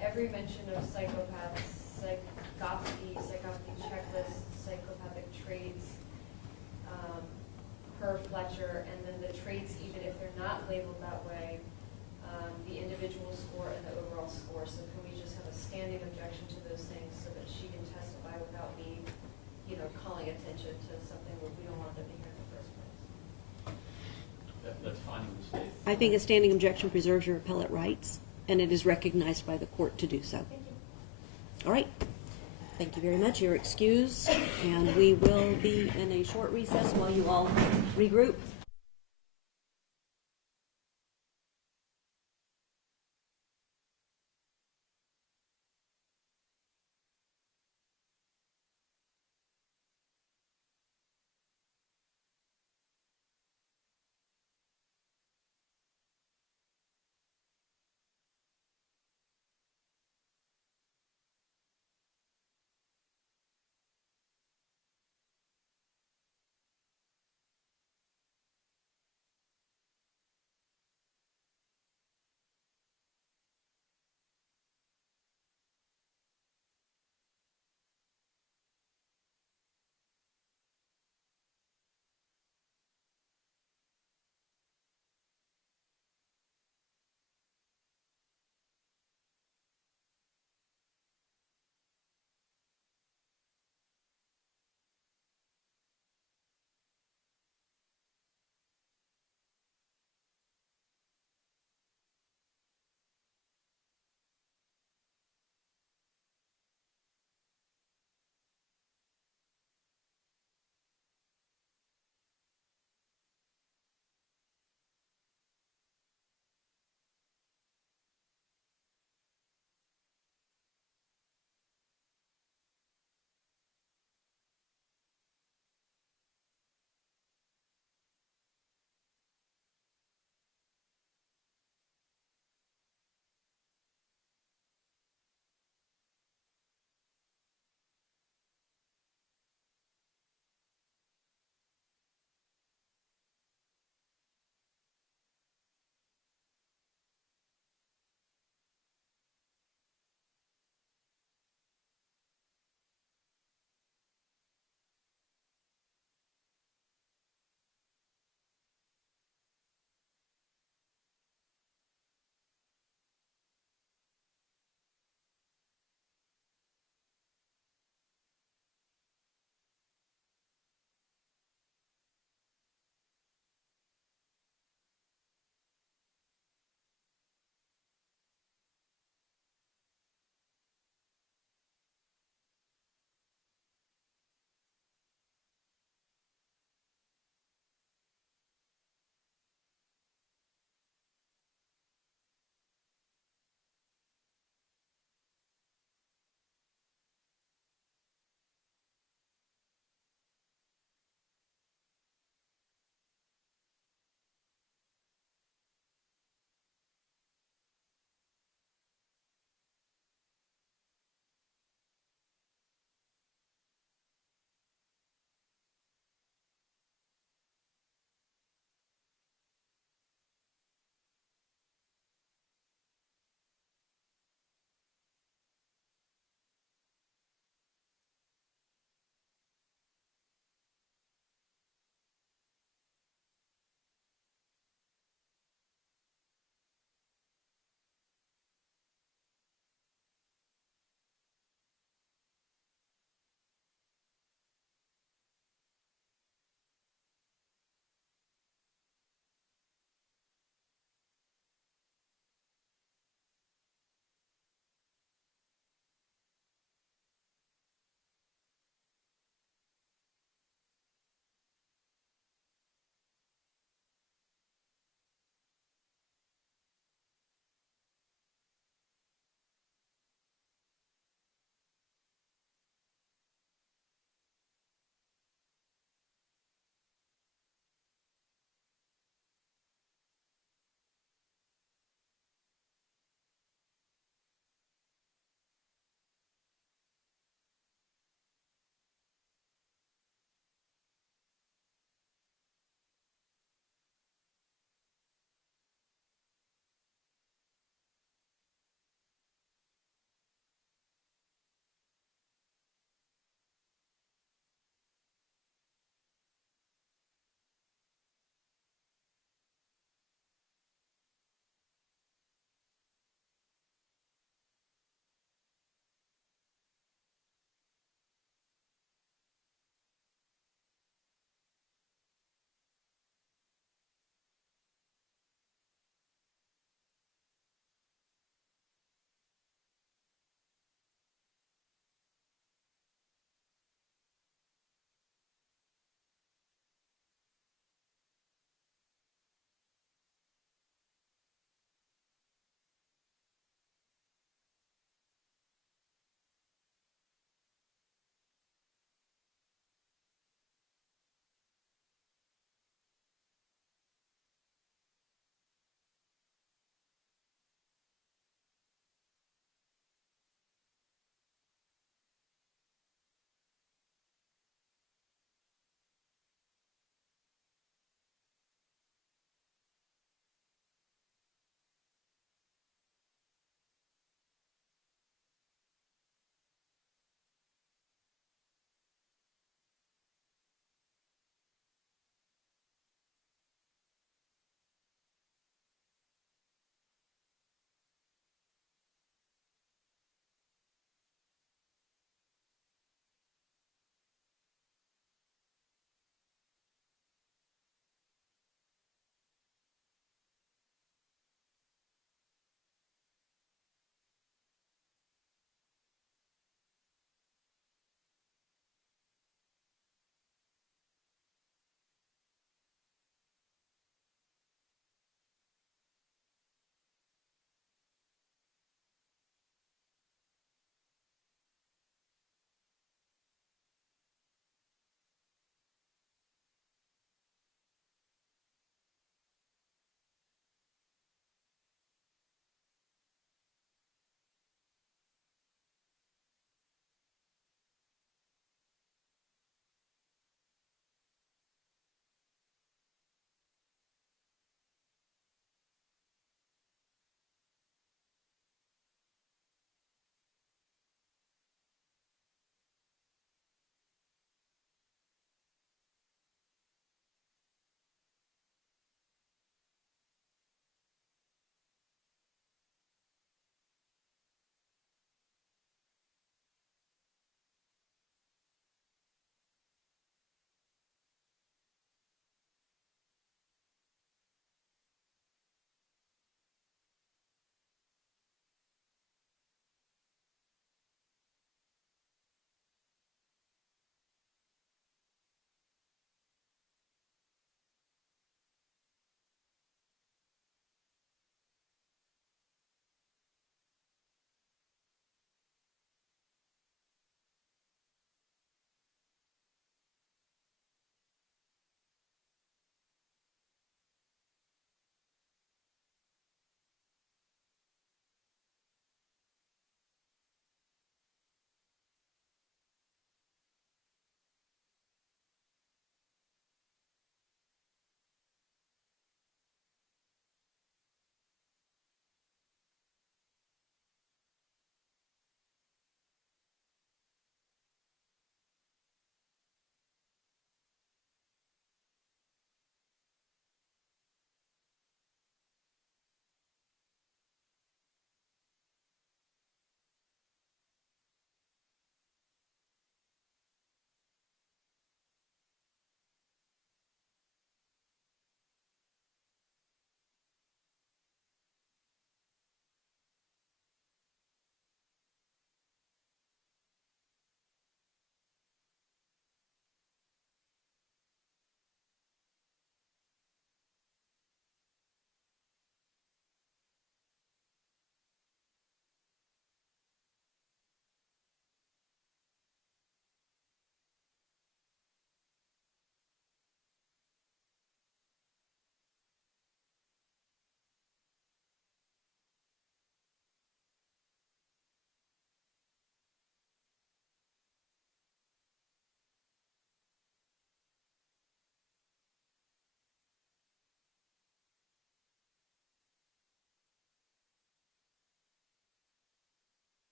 every mention of psychopaths, psychopathy checklist, psychopathic traits, per Fletcher, and then the traits, even if they're not labeled that way, the individual score and the overall score. So can we just have a standing objection to those things so that she can testify without me, calling attention to something that we don't want them to hear in the first place? That's fine with the state. I think a standing objection preserves your appellate rights, and it is recognized by the court to do so. Thank you. All right. Thank you very much. You're excused, and we will be in a short recess while you all regroup.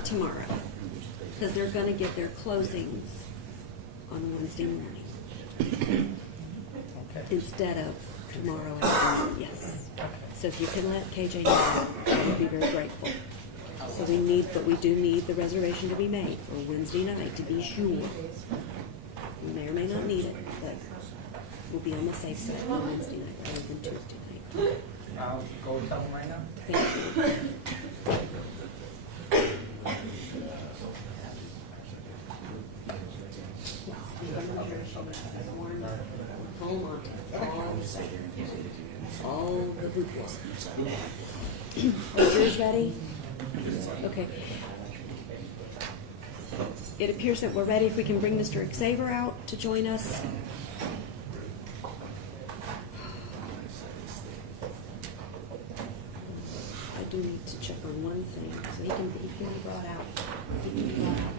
not tomorrow, because they're gonna get their closings on Wednesday morning instead of tomorrow afternoon, yes. So if you can let KJ know, I would be very grateful. So we need, but we do need the reservation to be made for Wednesday night to be sure. We may or may not need it, but we'll be on the safe side on Wednesday night rather than Tuesday night. I'll go and tell them right now. Thank you. All the booths. Are yours ready? Okay. It appears that we're ready. If we can bring Mr. Xavier out to join us. I do need to check on one thing, so he can be brought out. He can be brought out.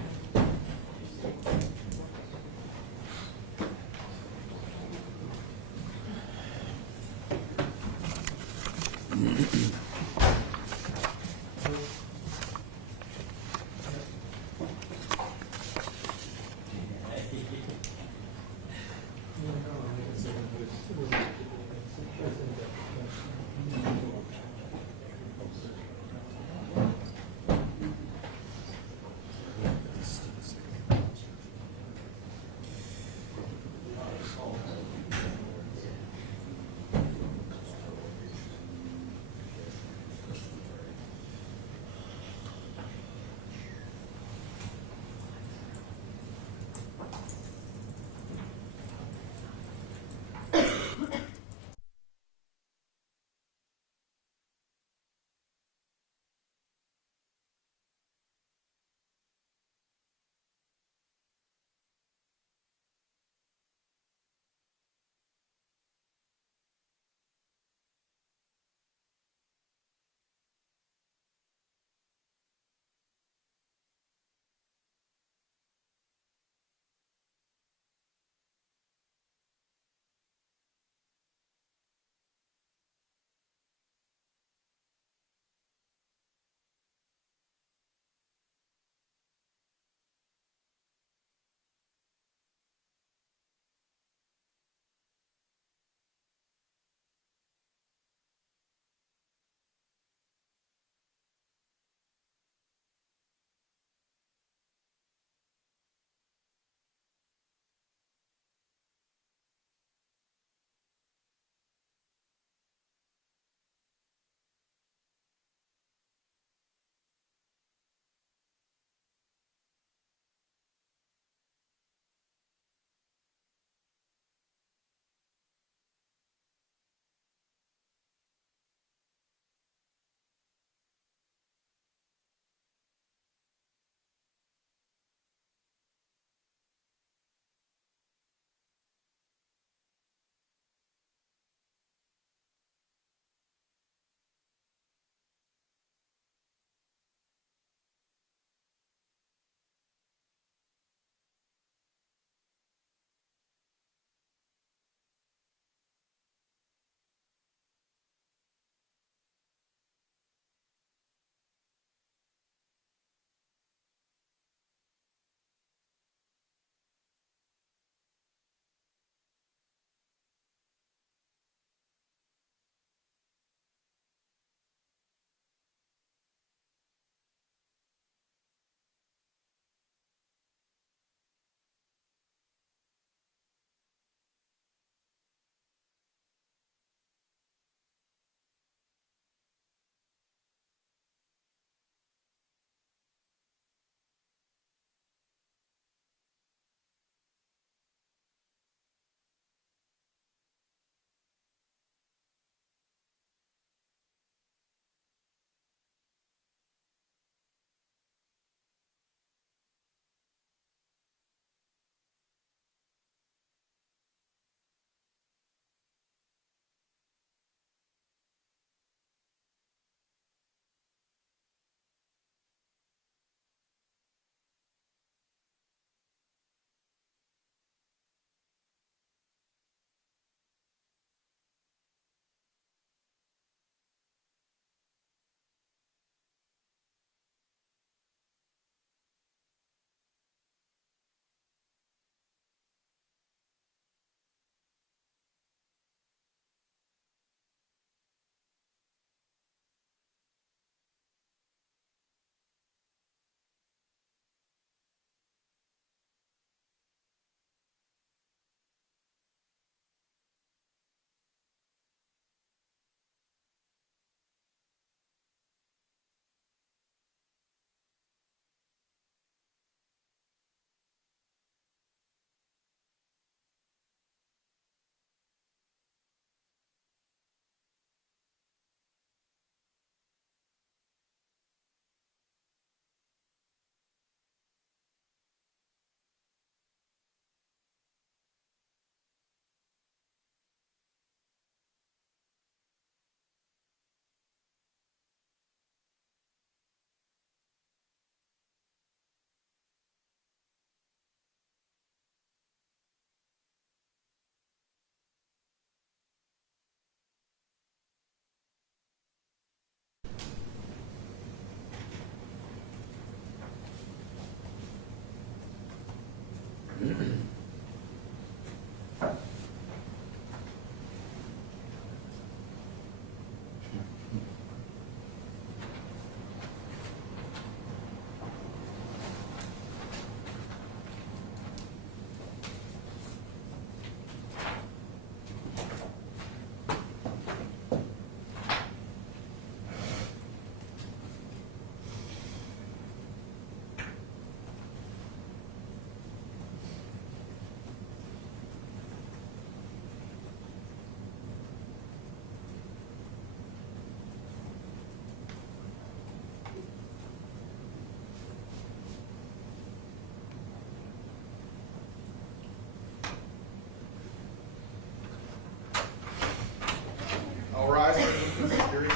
All rise for the jury.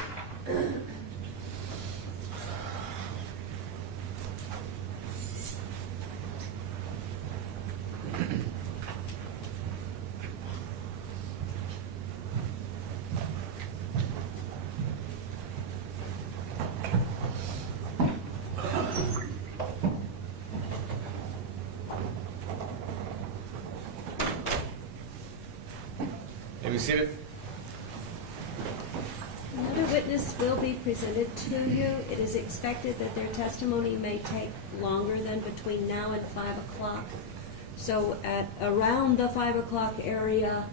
May we seated? Another witness will be presented to you. It is expected that their testimony may take longer than between now and 5 o'clock. So at around the 5 o'clock area,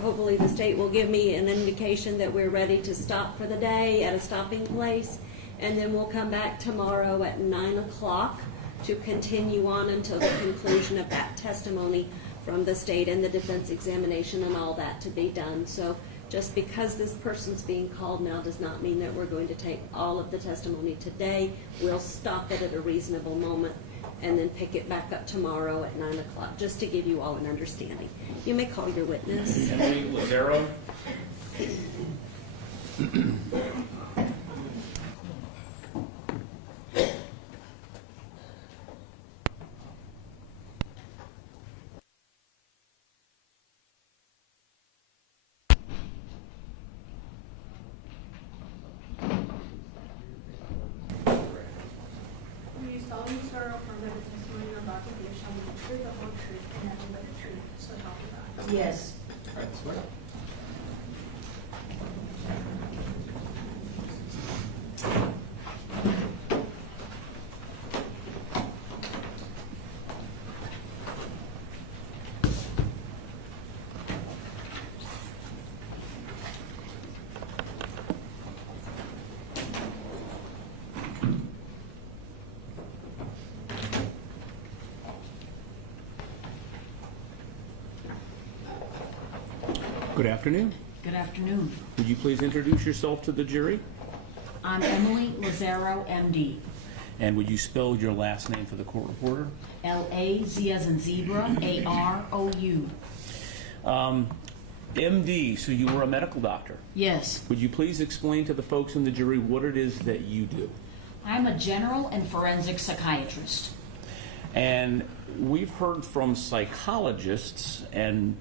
hopefully the state will give me an indication that we're ready to stop for the day at a stopping place. And then we'll come back tomorrow at 9 o'clock to continue on until the conclusion of that testimony from the state and the defense examination and all that to be done. So just because this person's being called now does not mean that we're going to take all of the testimony today. We'll stop it at a reasonable moment and then pick it back up tomorrow at 9 o'clock, just to give you all an understanding. You may call your witness. Emily Lazaro. Do you solemnly swear or affirm that the testimony you're about to give shall be the truth, the whole truth, and nothing but the truth, so help you God? Yes. All right, swear. Good afternoon. Good afternoon. Would you please introduce yourself to the jury? I'm Emily Lazaro, MD. And would you spell your last name for the court reporter? L-A-Z as in zebra, A-R-O-U. MD, so you were a medical doctor. Yes. Would you please explain to the folks in the jury what it is that you do? I'm a general and forensic psychiatrist. And we've heard from psychologists and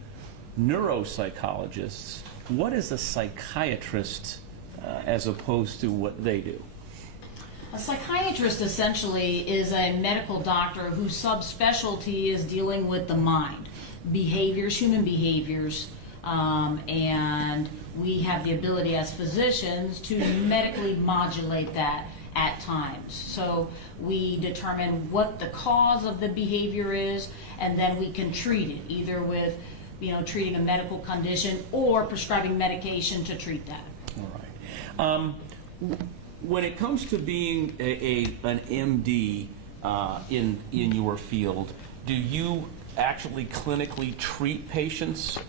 neuropsychologists. What is a psychiatrist as opposed to what they do? A psychiatrist essentially is a medical doctor whose subspecialty is dealing with the mind, behaviors, human behaviors, and we have the ability as physicians to medically modulate that at times. So we determine what the cause of the behavior is, and then we can treat it, either with treating a medical condition or prescribing medication to treat that. All right. When it comes to being an MD in your field, do you actually clinically treat patients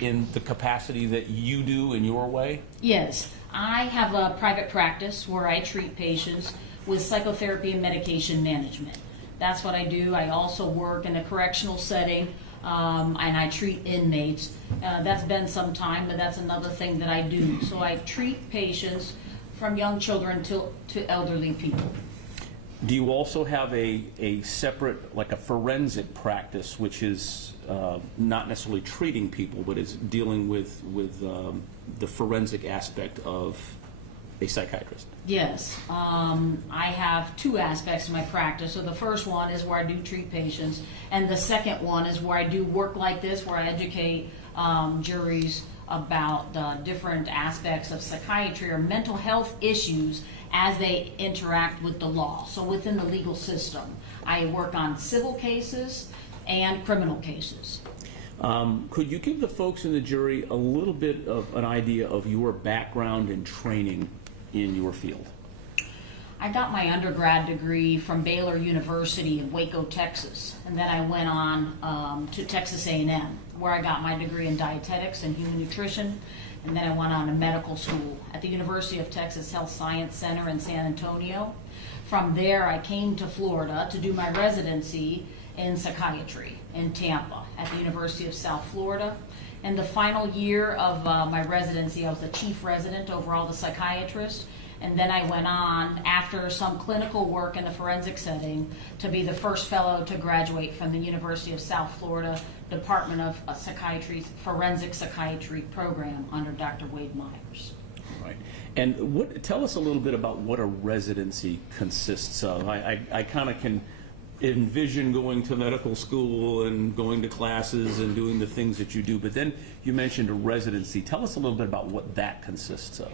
in the capacity that you do in your way? Yes, I have a private practice where I treat patients with psychotherapy and medication management. That's what I do. I also work in a correctional setting, and I treat inmates. That's been some time, but that's another thing that I do. So I treat patients from young children to elderly people. Do you also have a separate, like a forensic practice, which is not necessarily treating people, but is dealing with the forensic aspect of a psychiatrist? Yes, I have two aspects to my practice. So the first one is where I do treat patients, and the second one is where I do work like this, where I educate juries about different aspects of psychiatry or mental health issues as they interact with the law. So within the legal system, I work on civil cases and criminal cases. Could you give the folks in the jury a little bit of an idea of your background and training in your field? I got my undergrad degree from Baylor University in Waco, Texas, and then I went on to Texas A&M, where I got my degree in dietetics and human nutrition, and then I went on to medical school at the University of Texas Health Science Center in San Antonio. From there, I came to Florida to do my residency in psychiatry in Tampa at the University of South Florida. And the final year of my residency, I was the chief resident over all the psychiatrists. And then I went on, after some clinical work in the forensic setting, to be the first fellow to graduate from the University of South Florida Department of Psychiatry's Forensic Psychiatry program under Dr. Wade Myers. Right. And tell us a little bit about what a residency consists of. I kind of can envision going to medical school and going to classes and doing the things that you do, but then you mentioned a residency. Tell us a little bit about what that consists of.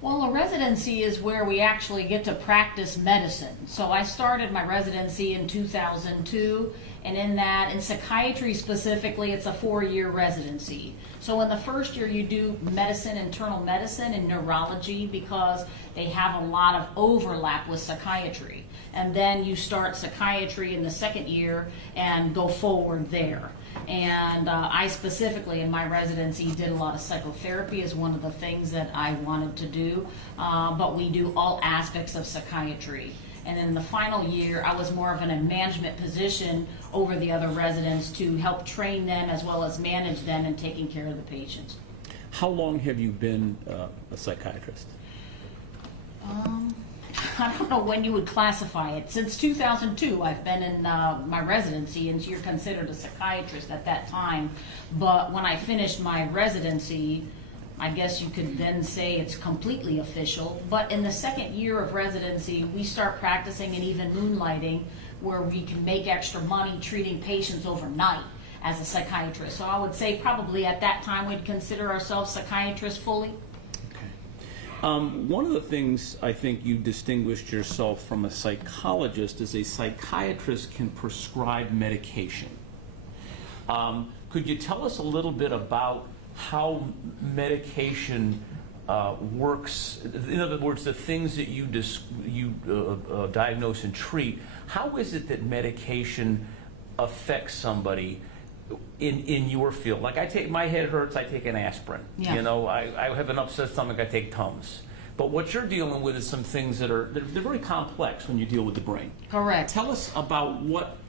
Well, a residency is where we actually get to practice medicine. So I started my residency in 2002, and in psychiatry specifically, it's a 4-year residency. So in the first year you do medicine, internal medicine, and neurology because they have a lot of overlap with psychiatry. And then you start psychiatry in the second year and go forward there. And I specifically in my residency did a lot of psychotherapy as one of the things that I wanted to do, but we do all aspects of psychiatry. And in the final year, I was more of in a management position over the other residents to help train them as well as manage them and taking care of the patients. How long have you been a psychiatrist? I don't know when you would classify it. Since 2002, I've been in my residency, and you're considered a psychiatrist at that time. But when I finished my residency, I guess you could then say it's completely official. But in the second year of residency, we start practicing and even moonlighting, where we can make extra money treating patients overnight as a psychiatrist. So I would say probably at that time we'd consider ourselves psychiatrists fully. One of the things I think you distinguished yourself from a psychologist is a psychiatrist can prescribe medication. Could you tell us a little bit about how medication works? In other words, the things that you diagnose and treat, how is it that medication affects somebody in your field? Like my head hurts, I take an aspirin. Yeah. You know, I have an upset stomach, I take Tums. But what you're dealing with is some things they're very complex when you deal with the brain. Correct. Tell us about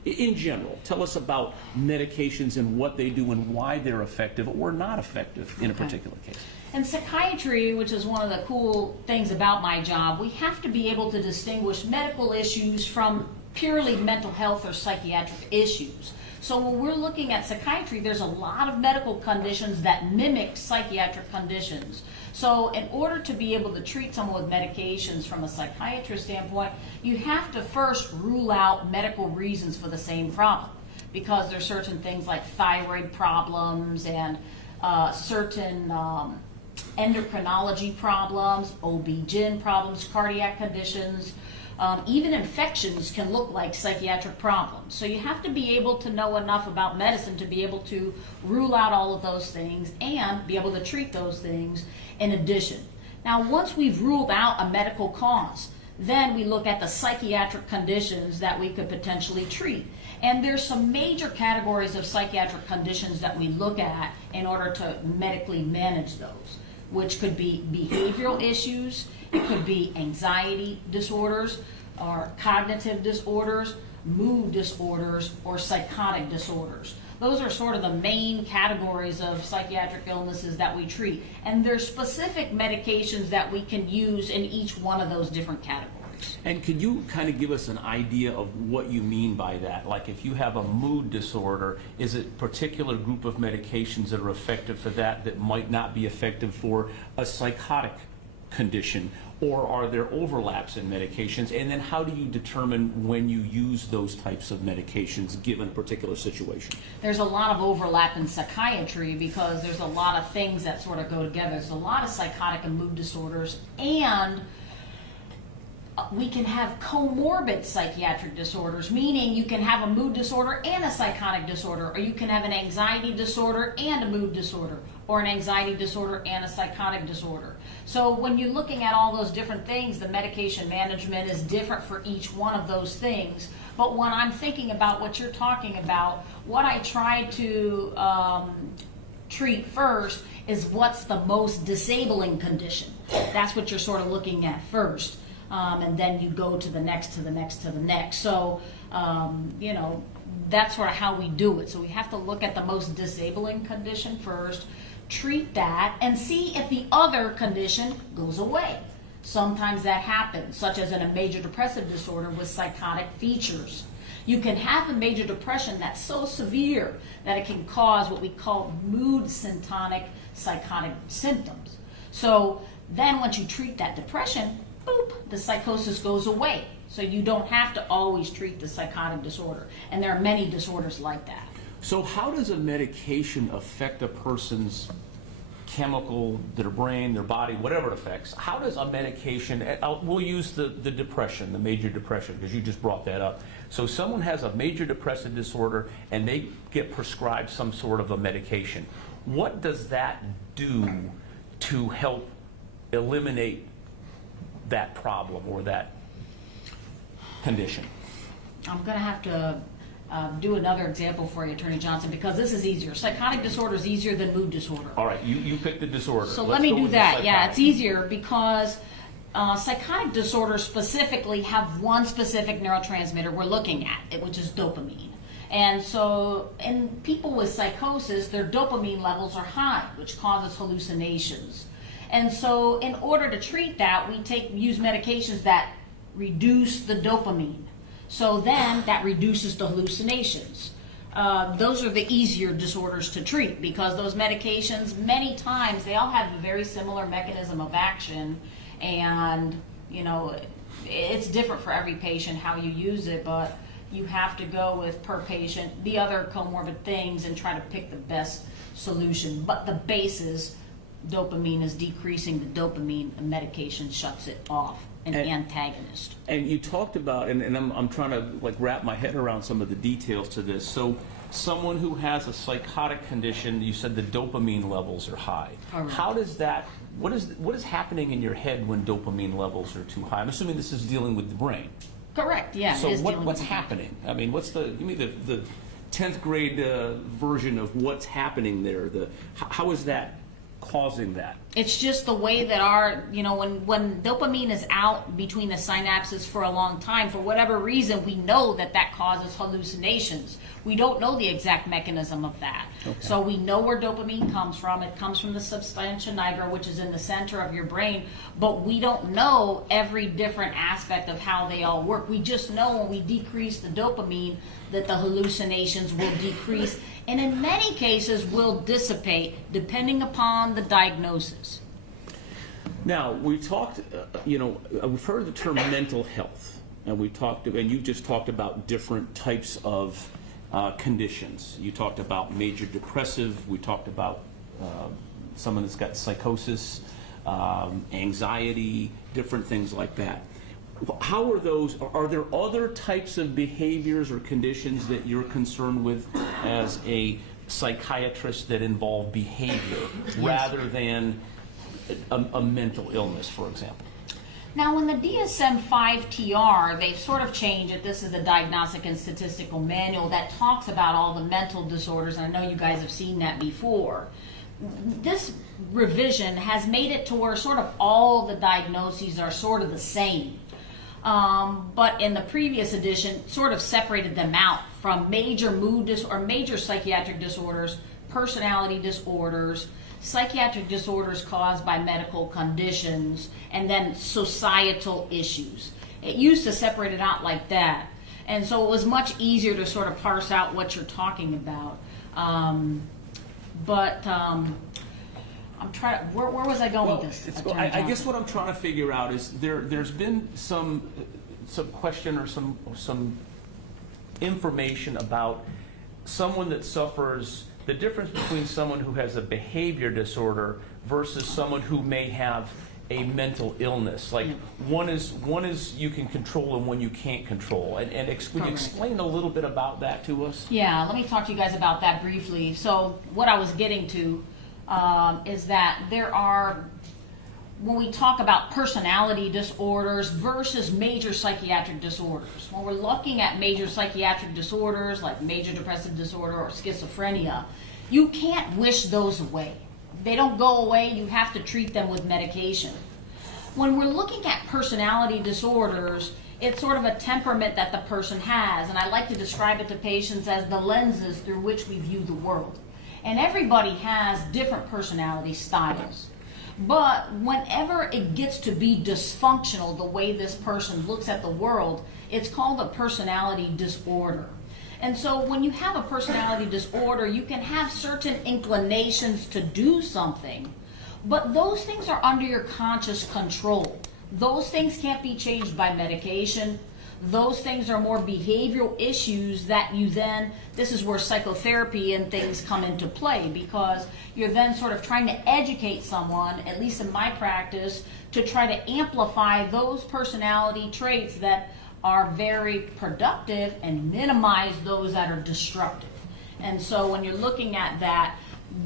in general, tell us about medications and what they do and why they're effective or not effective in a particular case. In psychiatry, which is one of the cool things about my job, we have to be able to distinguish medical issues from purely mental health or psychiatric issues. So when we're looking at psychiatry, there's a lot of medical conditions that mimic psychiatric conditions. So in order to be able to treat someone with medications from a psychiatrist standpoint, you have to first rule out medical reasons for the same problem, because there's certain things like thyroid problems and certain endocrinology problems, OB-GYN problems, cardiac conditions. Even infections can look like psychiatric problems. So you have to be able to know enough about medicine to be able to rule out all of those things and be able to treat those things in addition. Now, once we've ruled out a medical cause, then we look at the psychiatric conditions that we could potentially treat. And there's some major categories of psychiatric conditions that we look at in order to medically manage those, which could be behavioral issues, it could be anxiety disorders, or cognitive disorders, mood disorders, or psychotic disorders. Those are sort of the main categories of psychiatric illnesses that we treat. And there's specific medications that we can use in each one of those different categories. And could you kind of give us an idea of what you mean by that? Like if you have a mood disorder, is it a particular group of medications that are effective for that might not be effective for a psychotic condition, or are there overlaps in medications? And then how do you determine when you use those types of medications given a particular situation? There's a lot of overlap in psychiatry because there's a lot of things that sort of go together. There's a lot of psychotic and mood disorders, and we can have comorbid psychiatric disorders, meaning you can have a mood disorder and a psychotic disorder, or you can have an anxiety disorder and a mood disorder, or an anxiety disorder and a psychotic disorder. So when you're looking at all those different things, the medication management is different for each one of those things. But when I'm thinking about what you're talking about, what I try to treat first is what's the most disabling condition. That's what you're sort of looking at first. And then you go to the next, to the next, to the next. So, you know, that's sort of how we do it. So we have to look at the most disabling condition first, treat that, and see if the other condition goes away. Sometimes that happens, such as in a major depressive disorder with psychotic features. You can have a major depression that's so severe that it can cause what we call mood symptomatic psychotic symptoms. So then once you treat that depression, boop, the psychosis goes away. So you don't have to always treat the psychotic disorder. And there are many disorders like that. So how does a medication affect a person's chemical, their brain, their body, whatever it affects? How does a medication, we'll use the depression, the major depression, because you just brought that up. So someone has a major depressive disorder and they get prescribed some sort of a medication. What does that do to help eliminate that problem or that condition? I'm going to have to do another example for you, Attorney Johnson, because this is easier. Psychotic disorder is easier than mood disorder. All right, you pick the disorder. So Let's let me go do with the that. Yeah, psychotic. it's easier because psychotic disorders specifically have one specific neurotransmitter we're looking at, which is dopamine. And so in people with psychosis, their dopamine levels are high, which causes hallucinations. And so in order to treat that, we use medications that reduce the dopamine. So then that reduces the hallucinations. Those are the easier disorders to treat because those medications, many times, they all have a very similar mechanism of action. And, you know, it's different for every patient how you use it, but you have to go with per patient the other comorbid things and try to pick the best solution. But the base is dopamine is decreasing the dopamine, the medication shuts it off, an antagonist. And you talked about, and I'm trying to like wrap my head around some of the details to this. So someone who has a psychotic condition, you said the dopamine levels are high. Correct. How does that, what is happening in your head when dopamine levels are too high? I'm assuming this is dealing with the brain. Correct, yeah. So it is dealing what's with happening? I mean, give me the 10th grade version of what's happening there. How is that causing that? It's just the way that when dopamine is out between the synapses for a long time, for whatever reason, we know that causes hallucinations. We don't know the exact mechanism of that. Okay. So we know where dopamine comes from. It comes from the substantia nigra, which is in the center of your brain, but we don't know every different aspect of how they all work. We just know when we decrease the dopamine that the hallucinations will decrease, and in many cases will dissipate depending upon the diagnosis. Now, we talked, we've heard the term mental health, and you just talked about different types of conditions. You talked about major depressive, we talked about someone that's got psychosis, anxiety, different things like that. How are those, are there other types of behaviors or conditions that you're concerned with as a psychiatrist that involve behavior rather than a mental illness, for example? Now, in the DSM-5 TR, they've sort of changed it. This is the Diagnostic and Statistical Manual that talks about all the mental disorders, and I know you guys have seen that before. This revision has made it to where sort of all the diagnoses are sort of the same. But in the previous edition, sort of separated them out from major major psychiatric disorders, personality disorders, psychiatric disorders caused by medical conditions, and then societal issues. It used to separate it out like that. And so it was much easier to sort of parse out what you're talking about. I'm trying, where was I going Well, with this? it's- Attorney I guess Johnson? what I'm trying to figure out is there's been some question or some information about someone that suffers, the difference between someone who has a behavior disorder versus someone who may have a mental illness. Like one is you can control and one you can't control. And would you Correct. explain a little bit about that to us? Yeah, let me talk to you guys about that briefly. So what I was getting to is that there are, when we talk about personality disorders versus major psychiatric disorders, when we're looking at major psychiatric disorders like major depressive disorder or schizophrenia, you can't wish those away. They don't go away, you have to treat them with medication. When we're looking at personality disorders, it's sort of a temperament that the person has, and I like to describe it to patients as the lenses through which we view the world. And everybody has different personality styles. But whenever it gets to be dysfunctional, the way this person looks at the world, it's called a personality disorder. And so when you have a personality disorder, you can have certain inclinations to do something, but those things are under your conscious control. Those things can't be changed by medication. Those things are more behavioral issues that you then, this is where psychotherapy and things come into play, because you're then sort of trying to educate someone, at least in my practice, to try to amplify those personality traits that are very productive and minimize those that are destructive. And so when you're looking at that,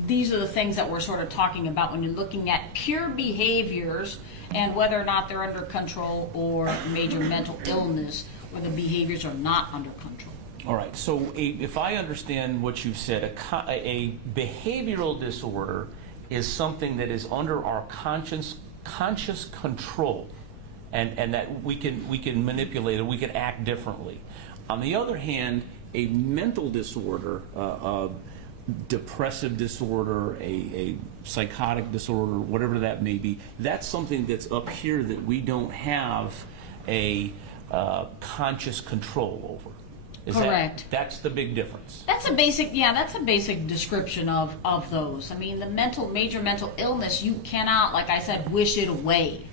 these are the things that we're sort of talking about when you're looking at pure behaviors and whether or not they're under control or major mental illness where the behaviors are not under control. All right, so if I understand what you've said, a behavioral disorder is something that is under our conscious control, and that we can manipulate it, we can act differently. On the other hand, a mental disorder, depressive disorder, a psychotic disorder, whatever that may be, that's something that's up here that we don't have a conscious control over. Correct. That's the big difference. That's a basic description of those. I mean, the major mental illness, you cannot, like I said, wish it away.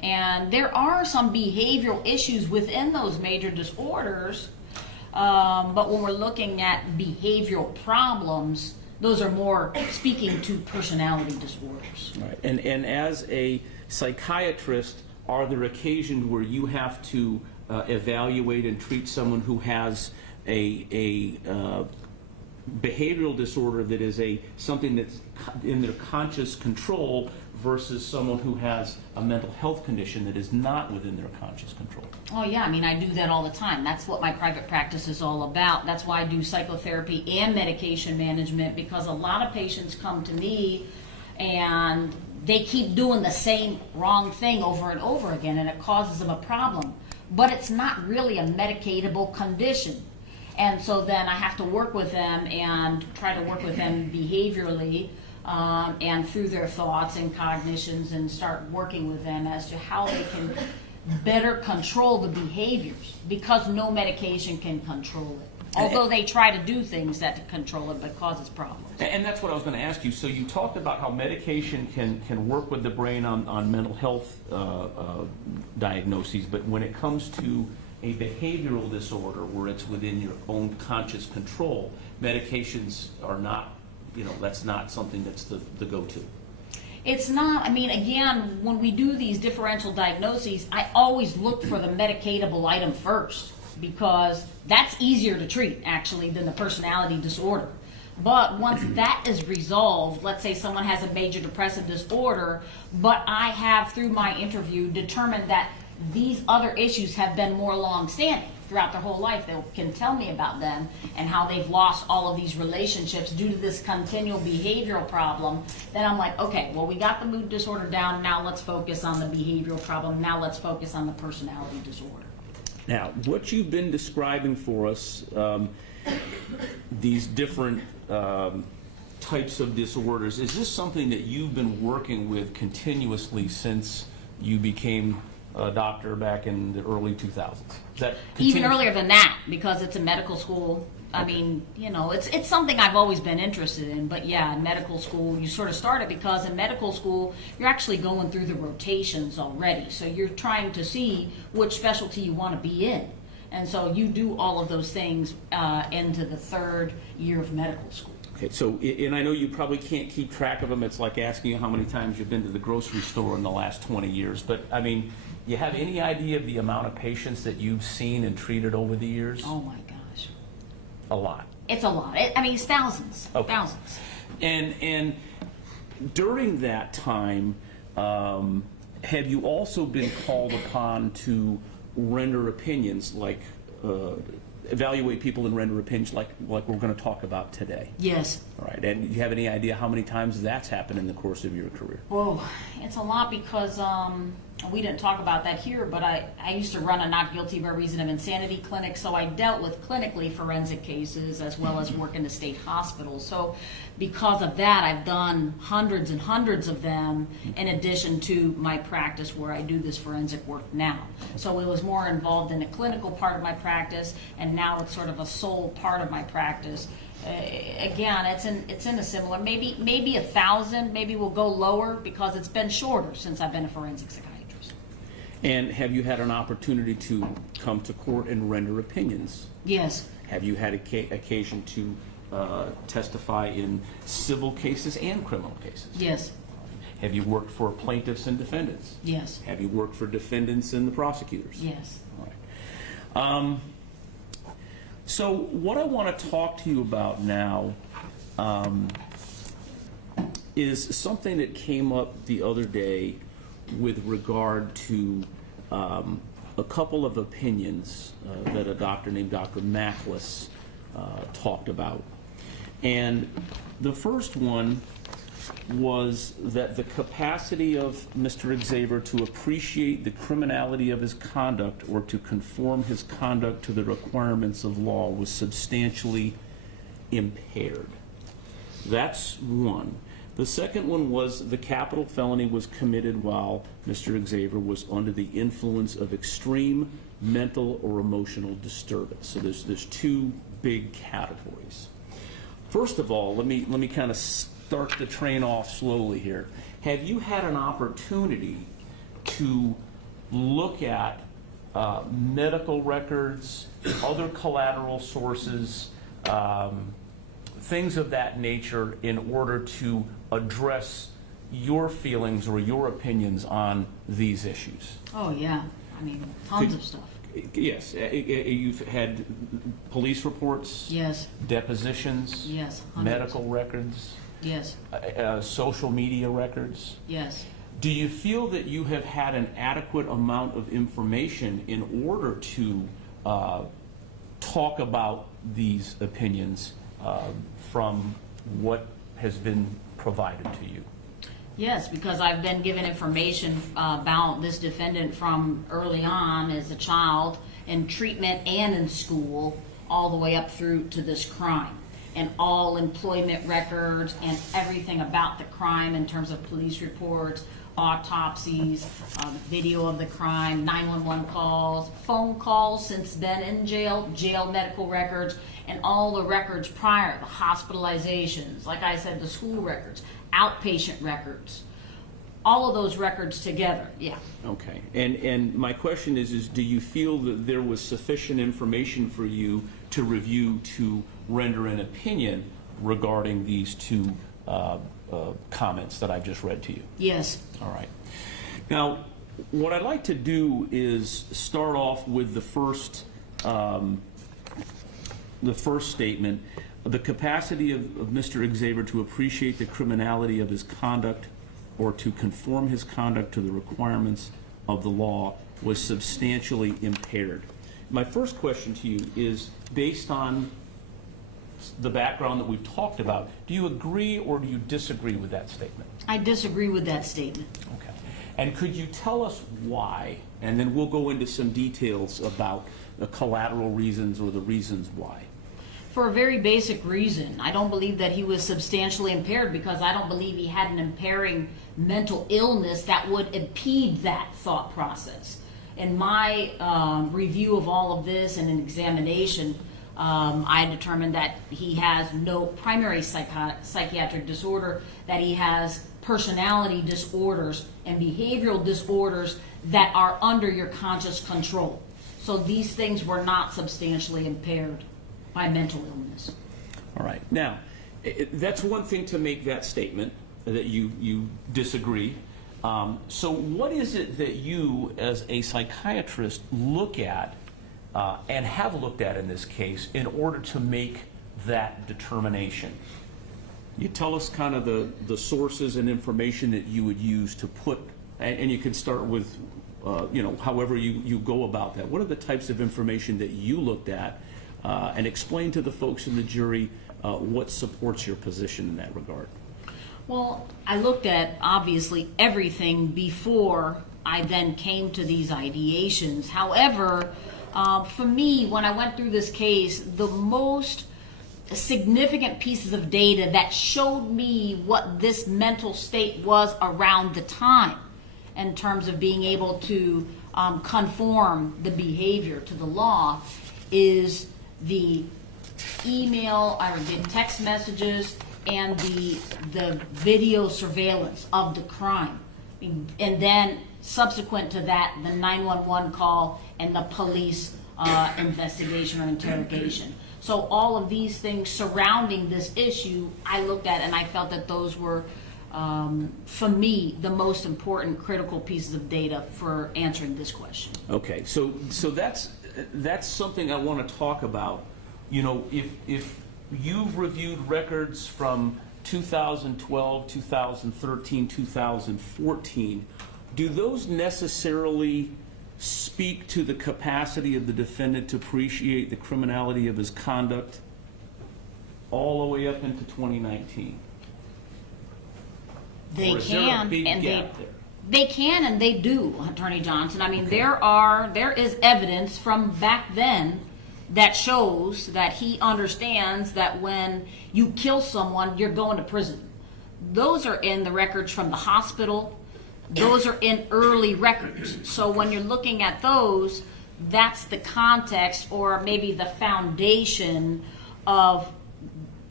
And there are some behavioral issues within those major disorders, but when we're looking at behavioral problems, those are more speaking to personality disorders. All right. And as a psychiatrist, are there occasions where you have to evaluate and treat someone who has a behavioral disorder that is something that's in their conscious control versus someone who has a mental health condition that is not within their conscious control? Oh yeah, I mean, I do that all the time. That's what my private practice is all about. That's why I do psychotherapy and medication management, because a lot of patients come to me and they keep doing the same wrong thing over and over again, and it causes them a problem. But it's not really a medicatable condition. And so then I have to work with them and try to work with them behaviorally and through their thoughts and cognitions, and start working with them as to how they can better control the behaviors, because no medication can control it. Although they try to do things that control it, but causes problems. And that's what I was going to ask you. So you talked about how medication can work with the brain on mental health diagnoses, but when it comes to a behavioral disorder where it's within your own conscious control, medications are not, that's not something that's the go-to. It's not, I mean, again, when we do these differential diagnoses, I always look for the medicatable item first, because that's easier to treat, actually, than the personality disorder. But once that is resolved, let's say someone has a major depressive disorder, but I have, through my interview, determined that these other issues have been more long-standing throughout their whole life. They can tell me about them and how they've lost all of these relationships due to this continual behavioral problem. Then I'm like, okay, well, we got the mood disorder down. Now let's focus on the behavioral problem. Now let's focus on the personality disorder. Now, what you've been describing for us, these different types of disorders, is this something that you've been working with continuously since you became a doctor back in the early 2000s. Is that Even continue- earlier than that, because it's a medical school. I mean, you know, it's something I've always been interested in. But yeah, in medical school, you sort of start it because in medical school, you're actually going through the rotations already. So you're trying to see which specialty you want to be in. And so you do all of those things into the third year of medical school. Okay, so, and I know you probably can't keep track of them. It's like asking you how many times you've been to the grocery store in the last 20 years. But, I mean, you have any idea of the amount of patients that you've seen and treated over the years? Oh my gosh. A lot. It's a lot. I mean, it's thousands. Okay. Thousands. And during that time, have you also been called upon to render opinions, like evaluate people and render opinions like we're going to talk about today? Yes. All right. And do you have any idea how many times that's happened in the course of your career? Whoa, it's a lot because we didn't talk about that here, but I used to run a not guilty by reason of insanity clinic, so I dealt with clinically forensic cases as well as work in the state hospital. So because of that, I've done hundreds and hundreds of them in addition to my practice where I do this forensic work now. So it was more involved in the clinical part of my practice, and now it's sort of a sole part of my practice. Again, it's in a similar, maybe 1,000, maybe we'll go lower because it's been shorter since I've been a forensic psychiatrist. And have you had an opportunity to come to court and render opinions? Yes. Have you had occasion to testify in civil cases and criminal cases? Yes. Have you worked for plaintiffs and defendants? Yes. Have you worked for defendants and the prosecutors? Yes. All right. So what I want to talk to you about now is something that came up the other day with regard to a couple of opinions that a doctor named Dr. Macklis talked about. And the first one was that the capacity of Mr. Xavier to appreciate the criminality of his conduct or to conform his conduct to the requirements of law was substantially impaired. That's one. The second one was the capital felony was committed while Mr. Xavier was under the influence of extreme mental or emotional disturbance. So there's two big categories. First of all, let me kind of start the train off slowly here. Have you had an opportunity to look at medical records, other collateral sources, things of that nature in order to address your feelings or your opinions on these issues? Oh yeah. I mean, tons of stuff. Yes. You've had police reports? Yes. Depositions? Yes. Hundreds. Medical records? Yes. Social media records? Yes. Do you feel that you have had an adequate amount of information in order to talk about these opinions from what has been provided to you? Yes, because I've been given information about this defendant from early on as a child in treatment and in school all the way up through to this crime, and all employment records and everything about the crime in terms of police reports, autopsies, video of the crime, 911 calls, phone calls since been in jail, jail medical records, and all the records prior, the hospitalizations, like I said, the school records, outpatient records, all of those records together, yeah. Okay. And my question is do you feel that there was sufficient information for you to review to render an opinion regarding these two comments that I just read to you? Yes. All right. Now, what I'd like to do is start off with the first statement, the capacity of Mr. Xavier to appreciate the criminality of his conduct or to conform his conduct to the requirements of the law was substantially impaired. My first question to you is, based on the background that we've talked about, do you agree or do you disagree with that statement? I disagree with that statement. Okay. And could you tell us why? And then we'll go into some details about the collateral reasons or the reasons why. For a very basic reason. I don't believe that he was substantially impaired because I don't believe he had an impairing mental illness that would impede that thought process. In my review of all of this and an examination, I determined that he has no primary psychiatric disorder, that he has personality disorders and behavioral disorders that are under your conscious control. So these things were not substantially impaired by mental illness. All right. Now, that's one thing to make that statement, that you disagree. So what is it that you, as a psychiatrist, look at and have looked at in this case in order to make that determination? You tell us kind of the sources and information that you would use to put, and you can start with, however you go about that. What are the types of information that you looked at, and explain to the folks in the jury what supports your position in that regard? Well, I looked at, obviously, everything before I then came to these ideations. However, for me, when I went through this case, the most significant pieces of data that showed me what this mental state was around the time in terms of being able to conform the behavior to the law is the email or the text messages and the video surveillance of the crime. And then subsequent to that, the 911 call and the police investigation or interrogation. So all of these things surrounding this issue, I looked at and I felt that those were, for me, the most important critical pieces of data for answering this question. Okay, so that's something I want to talk about. You know, if you've reviewed records from 2012, 2013, 2014, do those necessarily speak to the capacity of the defendant to appreciate the criminality of his conduct all the way up into 2019? They Or is there a can, big and gap there? they can, and they do, Attorney Johnson. I mean, there is evidence from back then that shows that he understands that when you kill someone, you're going to prison. Those are in the records from the hospital. Those are in early records. So when you're looking at those, that's the context or maybe the foundation of,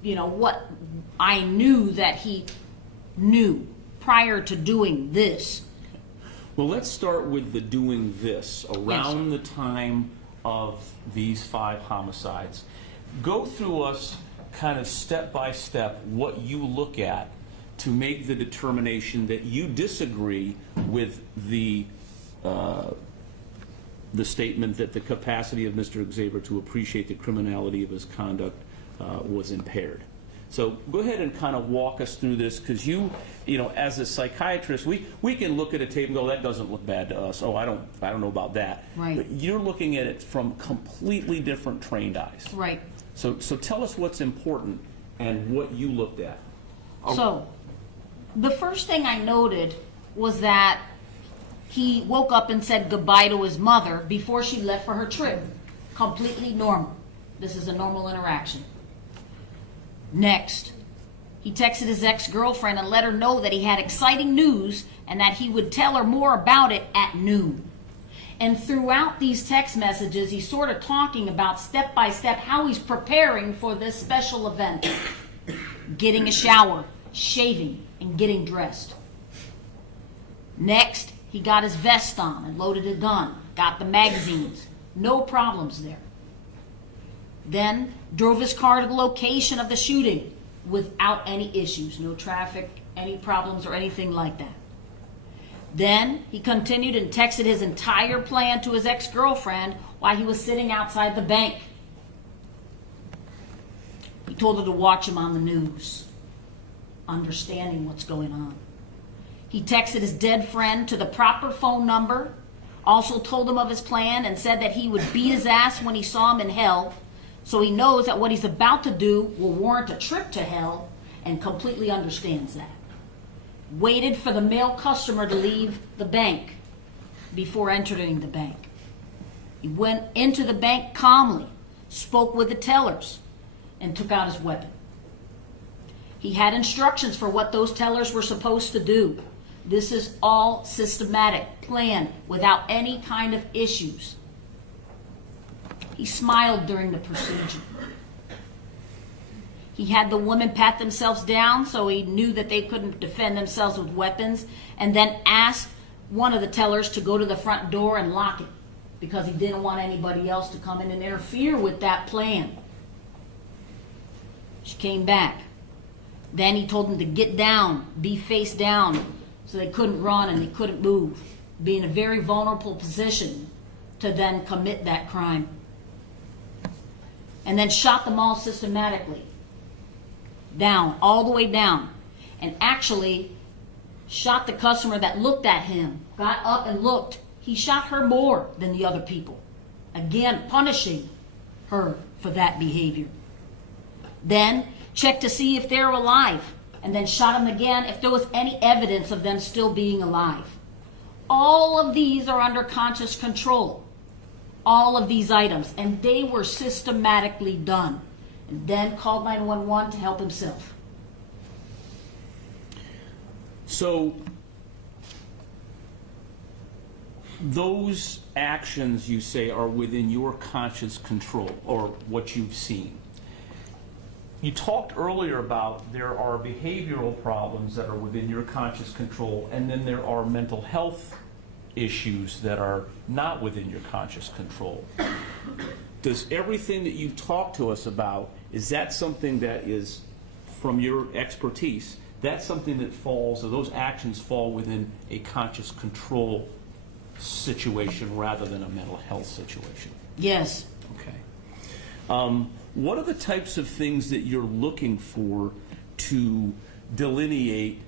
what I knew that he knew prior to doing this. Well, let's start with the doing this around the time of these 5 homicides. Go through us kind of step by step what you look at to make the determination that you disagree with the statement that the capacity of Mr. Xavier to appreciate the criminality of his conduct was impaired. So go ahead and kind of walk us through this, because you know, as a psychiatrist, we can look at a tape and go, that doesn't look bad to us. Oh, I don't know about that. Right. But you're looking at it from completely different trained eyes. Right. So tell us what's important and what you looked at. So, the first thing I noted was that he woke up and said goodbye to his mother before she left for her trip. Completely normal. This is a normal interaction. Next, he texted his ex-girlfriend and let her know that he had exciting news and that he would tell her more about it at noon. And throughout these text messages, he's sort of talking about step by step how he's preparing for this special event. Getting a shower, shaving, and getting dressed. Next, he got his vest on and loaded a gun, got the magazines. No problems there. Then drove his car to the location of the shooting without any issues, no traffic, any problems, or anything like that. Then he continued and texted his entire plan to his ex-girlfriend while he was sitting outside the bank. He told her to watch him on the news, understanding what's going on. He texted his dead friend to the proper phone number, also told him of his plan and said that he would beat his ass when he saw him in hell, so he knows that what he's about to do will warrant a trip to hell and completely understands that. Waited for the male customer to leave the bank before entering the bank. He went into the bank calmly, spoke with the tellers, and took out his weapon. He had instructions for what those tellers were supposed to do. This is all systematic, planned, without any kind of issues. He smiled during the procedure. He had the women pat themselves down so he knew that they couldn't defend themselves with weapons, and then asked one of the tellers to go to the front door and lock it because he didn't want anybody else to come in and interfere with that plan. She came back. Then he told them to get down, be face down, so they couldn't run and they couldn't move, be in a very vulnerable position to then commit that crime. And then shot them all systematically. Down, all the way down. And actually shot the customer that looked at him, got up and looked. He shot her more than the other people. Again, punishing her for that behavior. Then checked to see if they're alive, and then shot them again if there was any evidence of them still being alive. All of these are under conscious control. All of these items, and they were systematically done. And then called 911 to help himself. So those actions, you say, are within your conscious control, or what you've seen. You talked earlier about there are behavioral problems that are within your conscious control, and then there are mental health issues that are not within your conscious control. Does everything that you've talked to us about, is that something that is, from your expertise, that's something that falls, or those actions fall within a conscious control situation rather than a mental health situation? Yes. Okay. What are the types of things that you're looking for to delineate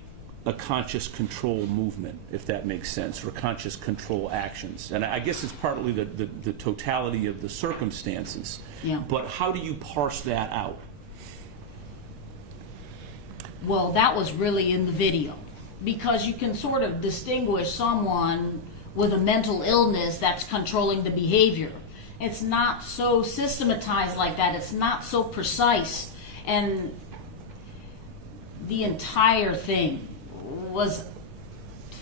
a conscious control movement, if that makes sense, or conscious control actions? And I guess it's partly the totality of the circumstances. Yeah. But how do you parse that out? Well, that was really in the video, because you can sort of distinguish someone with a mental illness that's controlling the behavior. It's not so systematized like that. It's not so precise. And the entire thing was,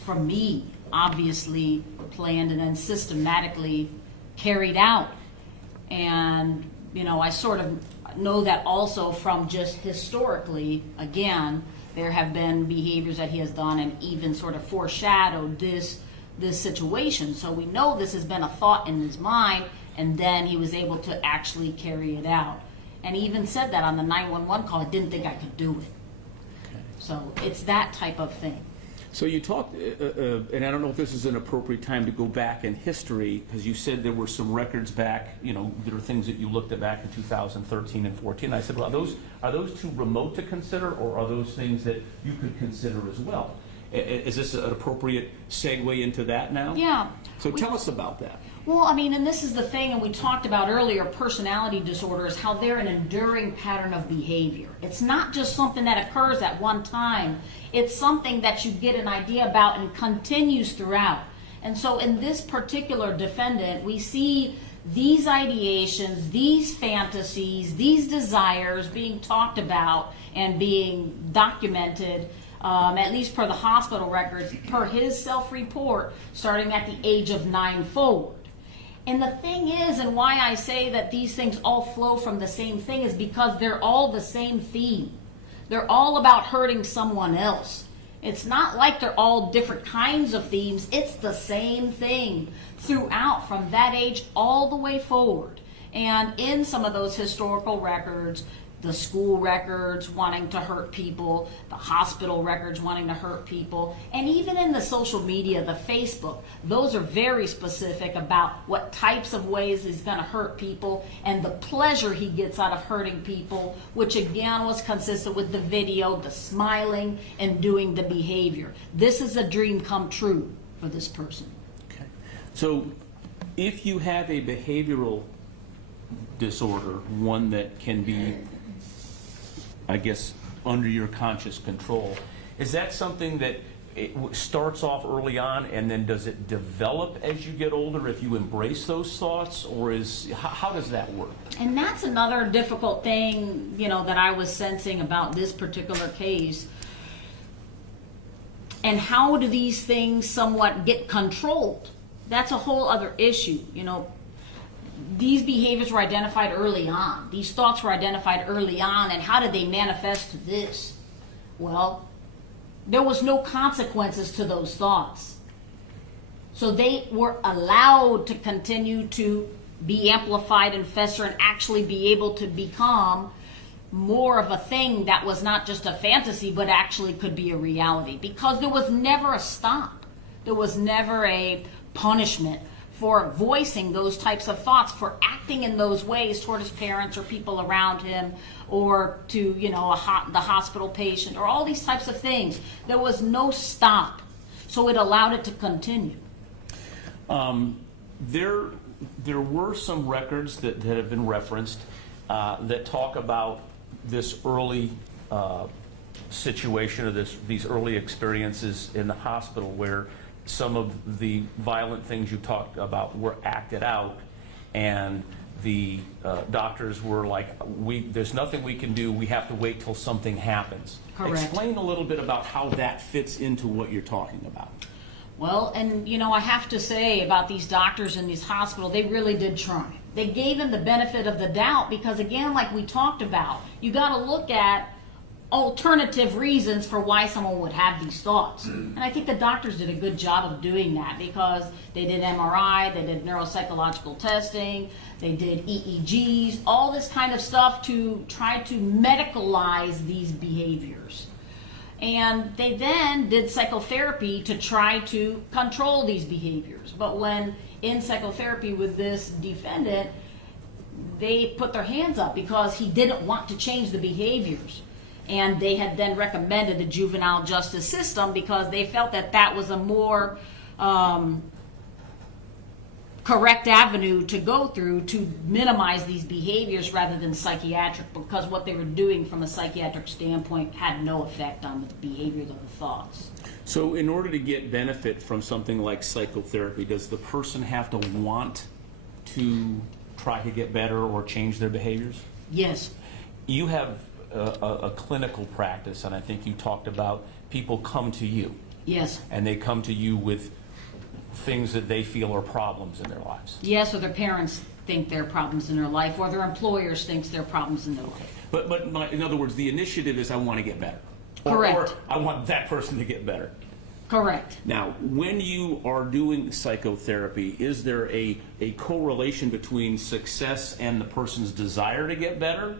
for me, obviously planned and then systematically carried out. And, you know, I sort of know that also from just historically, again, there have been behaviors that he has done and even sort of foreshadowed this situation. So we know this has been a thought in his mind, and then he was able to actually carry it out. And he even said that on the 911 call, I didn't think I could do it. Okay. So it's that type of thing. So you talked, and I don't know if this is an appropriate time to go back in history, because you said there were some records back, you know, there are things that you looked at back in 2013 and 14. I said, well, are those too remote to consider, or are those things that you could consider as well? Is this an appropriate segue into that now? Yeah. So tell us about that. Well, I mean, and this is the thing, and we talked about earlier, personality disorders, how they're an enduring pattern of behavior. It's not just something that occurs at one time. It's something that you get an idea about and continues throughout. And so in this particular defendant, we see these ideations, these fantasies, these desires being talked about and being documented, at least per the hospital records, per his self-report, starting at the age of 9 forward. And the thing is, and why I say that these things all flow from the same thing, is because they're all the same theme. They're all about hurting someone else. It's not like they're all different kinds of themes. It's the same thing throughout, from that age all the way forward. And in some of those historical records, the school records wanting to hurt people, the hospital records wanting to hurt people, and even in the social media, the Facebook, those are very specific about what types of ways he's going to hurt people and the pleasure he gets out of hurting people, which again was consistent with the video, the smiling and doing the behavior. This is a dream come true for this person. Okay. So if you have a behavioral disorder, one that can be, I guess, under your conscious control, is that something that starts off early on, and then does it develop as you get older if you embrace those thoughts, or how does that work? And that's another difficult thing, that I was sensing about this particular case. And how do these things somewhat get controlled? That's a whole other issue. These behaviors were identified early on. These thoughts were identified early on, and how did they manifest to this? Well, there was no consequences to those thoughts. So they were allowed to continue to be amplified and fester and actually be able to become more of a thing that was not just a fantasy, but actually could be a reality. Because there was never a stop. There was never a punishment for voicing those types of thoughts, for acting in those ways toward his parents or people around him, or to, the hospital patient, or all these types of things. There was no stop. So it allowed it to continue. There were some records that have been referenced that talk about this early situation, or these early experiences in the hospital where some of the violent things you talked about were acted out, and the doctors were like, there's nothing we can do, we have to wait till something happens. Correct. Explain a little bit about how that fits into what you're talking about. Well, and I have to say about these doctors in these hospitals, they really did try. They gave him the benefit of the doubt because, again, like we talked about, you got to look at alternative reasons for why someone would have these thoughts. And I think the doctors did a good job of doing that because they did MRI, they did neuropsychological testing, they did EEGs, all this kind of stuff to try to medicalize these behaviors. And they then did psychotherapy to try to control these behaviors. But when in psychotherapy with this defendant, they put their hands up because he didn't want to change the behaviors. And they had then recommended the juvenile justice system because they felt that that was a more correct avenue to go through to minimize these behaviors rather than psychiatric, because what they were doing from a psychiatric standpoint had no effect on the behaviors of the thoughts. So in order to get benefit from something like psychotherapy, does the person have to want to try to get better or change their behaviors? Yes. You have a clinical practice, and I think you talked about people come to you. Yes. And they come to you with things that they feel are problems in their lives. Yes, or their parents think they're problems in their life, or their employers think they're problems in their life. But in other words, the initiative is I want to get better. Correct. Or I want that person to get better. Correct. Now, when you are doing psychotherapy, is there a correlation between success and the person's desire to get better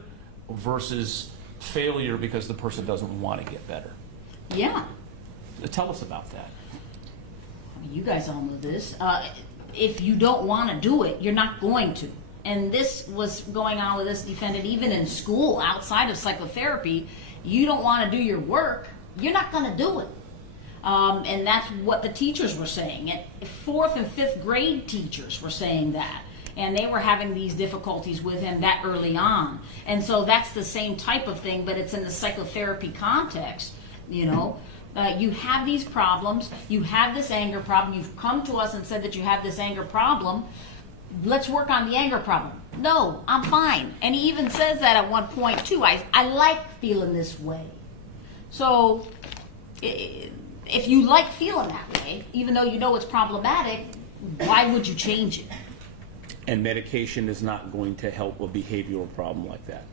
versus failure because the person doesn't want to get better? Yeah. Tell us about that. You guys all know this. If you don't want to do it, you're not going to. And this was going on with this defendant even in school, outside of psychotherapy. You don't want to do your work, you're not going to do it. And that's what the teachers were saying. And 4th and 5th grade teachers were saying that. And they were having these difficulties with him that early on. And so that's the same type of thing, but it's in the psychotherapy context, you have these problems, you have this anger problem, you've come to us and said that you have this anger problem, let's work on the anger problem. No, I'm fine. And he even says that at one point too, I like feeling this way. So if you like feeling that way, even though you know it's problematic, why would you change it? And medication is not going to help a behavioral problem like that.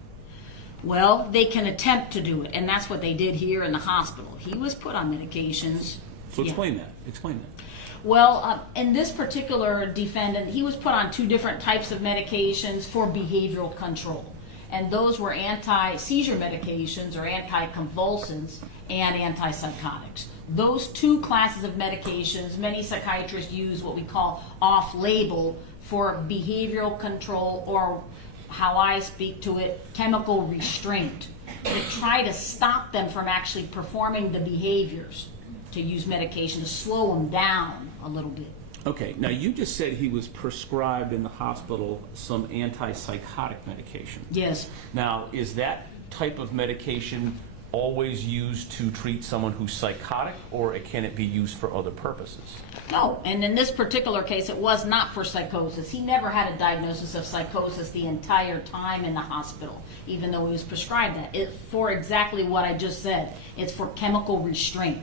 Well, they can attempt to do it, and that's what they did here in the hospital. He was put on medications. So explain that. Explain that. Well, in this particular defendant, he was put on 2 different types of medications for behavioral control. And those were anti-seizure medications or anticonvulsants and antipsychotics. Those 2 classes of medications, many psychiatrists use what we call off-label for behavioral control, or how I speak to it, chemical restraint, to try to stop them from actually performing the behaviors, to use medication to slow them down a little bit. Okay, now you just said he was prescribed in the hospital some antipsychotic medication. Yes. Now, is that type of medication always used to treat someone who's psychotic, or can it be used for other purposes? No, and in this particular case, it was not for psychosis. He never had a diagnosis of psychosis the entire time in the hospital, even though he was prescribed that. For exactly what I just said. It's for chemical restraint.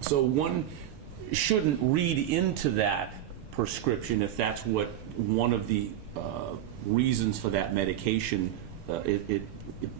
So one shouldn't read into that prescription if that's what one of the reasons for that medication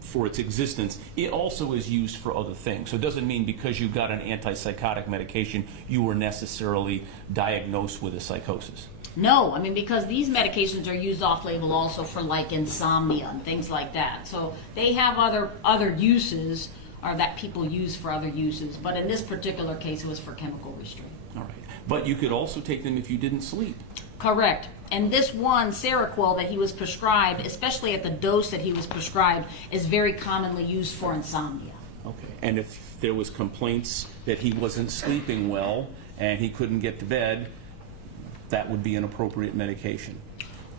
for its existence. It also is used for other things. So it doesn't mean because you got an antipsychotic medication you were necessarily diagnosed with a psychosis. No, I mean, because these medications are used off-label also for like insomnia and things like that. So they have other uses, or that people use for other uses. But in this particular case, it was for chemical restraint. All right. But you could also take them if you didn't sleep. Correct. And this one, Seroquel, that he was prescribed, especially at the dose that he was prescribed, is very commonly used for insomnia. Okay. And if there was complaints that he wasn't sleeping well and he couldn't get to bed, that would be an appropriate medication.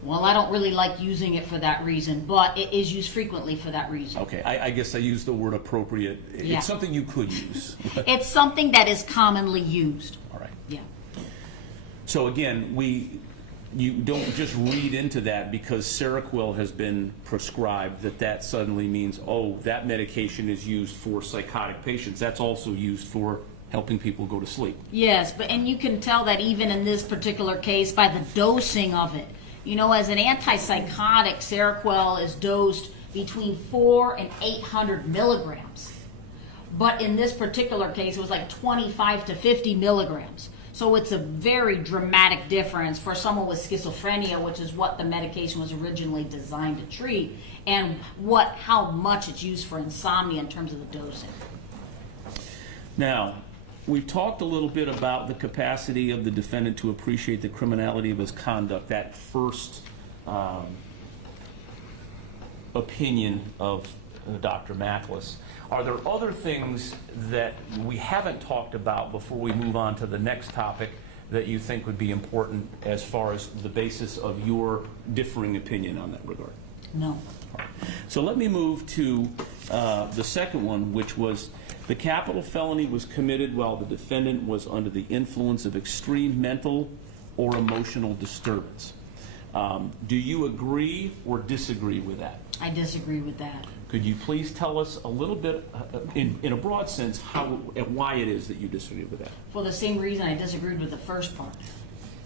Well, I don't really like using it for that reason, but it is used frequently for that reason. Okay. I guess I used the word appropriate. Yeah. It's something you could use. It's something that is commonly used. All right. Yeah. So again, you don't just read into that because Seroquel has been prescribed that suddenly means, oh, that medication is used for psychotic patients. That's also used for helping people go to sleep. Yes, and you can tell that even in this particular case by the dosing of it. You know, as an antipsychotic, Seroquel is dosed between 400 and 800 milligrams. But in this particular case, it was like 25 to 50 milligrams. So it's a very dramatic difference for someone with schizophrenia, which is what the medication was originally designed to treat, and how much it's used for insomnia in terms of the dosing. Now, we've talked a little bit about the capacity of the defendant to appreciate the criminality of his conduct, that first opinion of Dr. Macklis. Are there other things that we haven't talked about before we move on to the next topic that you think would be important as far as the basis of your differing opinion on that regard? No. So let me move to the second one, which was the capital felony was committed while the defendant was under the influence of extreme mental or emotional disturbance. Do you agree or disagree with that? I disagree with that. Could you please tell us a little bit, in a broad sense, why it is that you disagree with that? For the same reason I disagreed with the first part.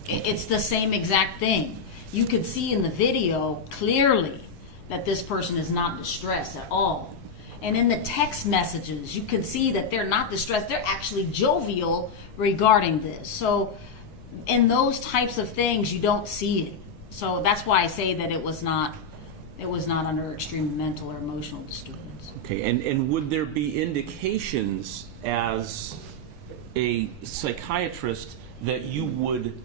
It's the same exact thing. You could see in the video clearly that this person is not distressed at all. And in the text messages, you can see that they're not distressed. They're actually jovial regarding this. So in those types of things, you don't see it. So that's why I say that it was not under extreme mental or emotional disturbance. Okay, and would there be indications as a psychiatrist that you would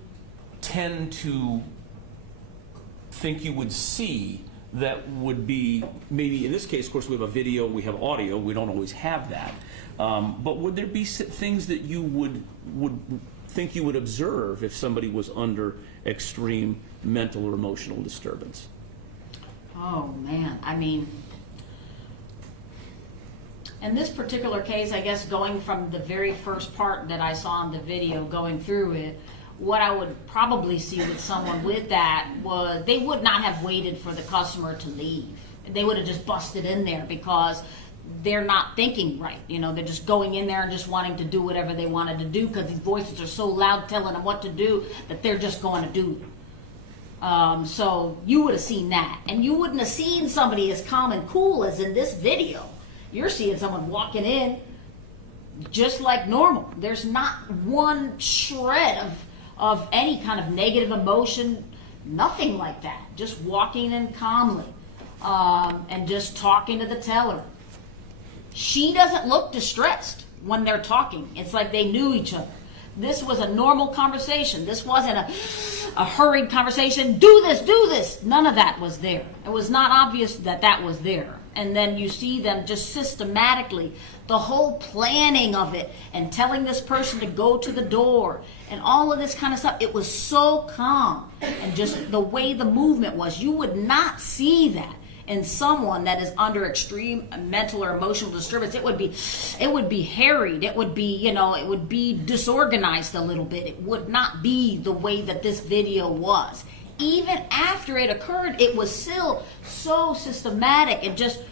tend to think you would see that would be, maybe in this case, of course, we have a video, we have audio, we don't always have that, but would there be things that you would think you would observe if somebody was under extreme mental or emotional disturbance? Oh man, I mean, in this particular case, I guess going from the very first part that I saw in the video, going through it, what I would probably see with someone with that was they would not have waited for the customer to leave. They would have just busted in there because they're not thinking right. You know, they're just going in there and just wanting to do whatever they wanted to do because these voices are so loud telling them what to do that they're just going to do it. So you would have seen that. And you wouldn't have seen somebody as calm and cool as in this video. You're seeing someone walking in just like normal. There's not one shred of any kind of negative emotion, nothing like that. Just walking in calmly and just talking to the teller. She doesn't look distressed when they're talking. It's like they knew each other. This was a normal conversation. This wasn't a hurried conversation. Do this. None of that was there. It was not obvious that that was there. And then you see them just systematically, the whole planning of it and telling this person to go to the door and all of this kind of stuff. It was so calm and just the way the movement was. You would not see that in someone that is under extreme mental or emotional disturbance, it would be harried. It would be, you know, it would be disorganized a little bit. It would not be the way that this video was. Even after it occurred, it was still so systematic and just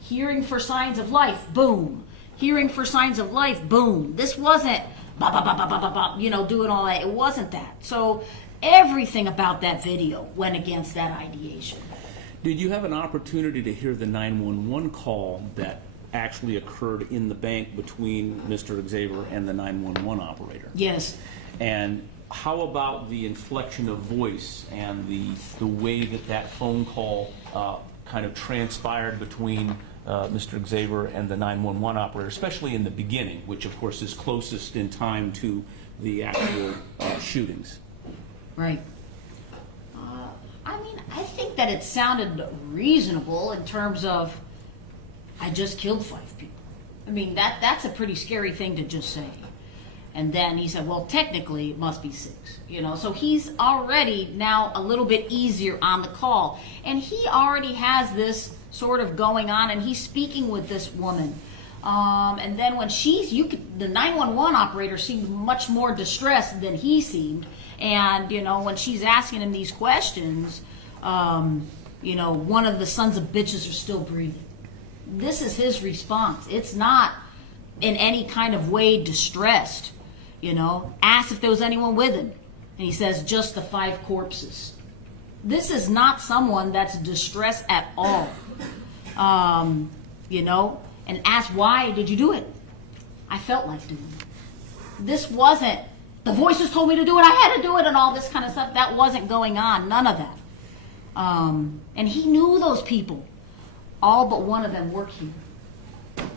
hearing for signs of life, boom. Hearing for signs of life, boom. This wasn't ba ba ba ba ba ba ba, you know, doing all that. It wasn't that. So everything about that video went against that ideation. Did you have an opportunity to hear the 911 call that actually occurred in the bank between Mr. Xavier and the 911 operator? Yes. And how about the inflection of voice and the way that that phone call kind of transpired between Mr. Xavier and the 911 operator, especially in the beginning, which of course is closest in time to the actual shootings? Right. I mean, I think that it sounded reasonable in terms of, I just killed 5 people. I mean, that's a pretty scary thing to just say. And then he said, well, technically it must be 6, you know. So he's already now a little bit easier on the call. And he already has this sort of going on, and he's speaking with this woman. And then when the 911 operator seemed much more distressed than he seemed. And, you know, when she's asking him these questions, you know, one of the sons of bitches are still breathing. This is his response. It's not in any kind of way distressed, you know. Asked if there was anyone with him. And he says, just the 5 corpses. This is not someone that's distressed at all. You know, and asked, why did you do it? I felt like doing it. This wasn't, the voices told me to do it, I had to do it, and all this kind of stuff. That wasn't going on, none of that. And he knew those people. All but one of them work here.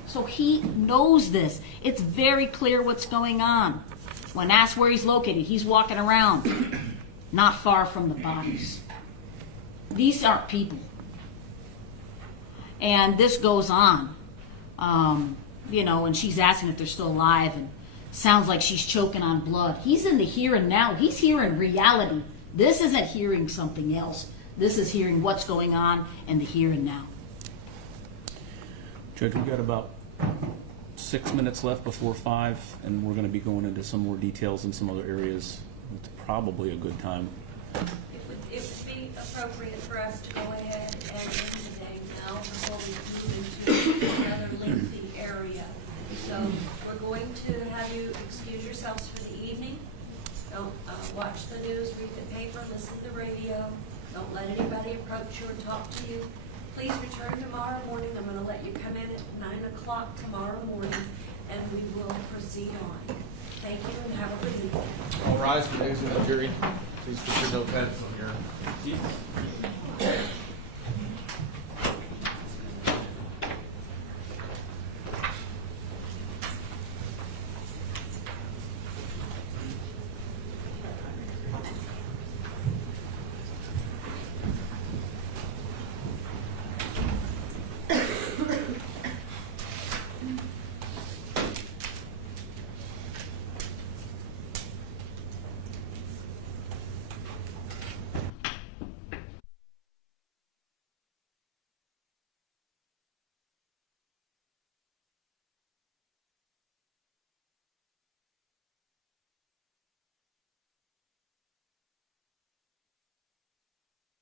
So he knows this. It's very clear what's going on. When asked where he's located, he's walking around not far from the bodies. These aren't people. And this goes on. You know, and she's asking if they're still alive, and sounds like she's choking on blood. He's in the here and now. He's hearing reality. This isn't hearing something else. This is hearing what's going on in the here and now. Judge, we've got about 6 minutes left before 5, and we're going to be going into some more details in some other areas. It's probably a good time. It would be appropriate for us to go ahead and end the day now before we move into another lengthy area. So we're going to have you excuse yourselves for the evening. Don't watch the news, read the paper, listen to the radio. Don't let anybody approach you or talk to you. Please return tomorrow morning. I'm going to let you come in at 9 o'clock tomorrow morning, and we will proceed on. Thank you, and have a good evening. All rise for the exit of the jury. Please put your notepads on your seats.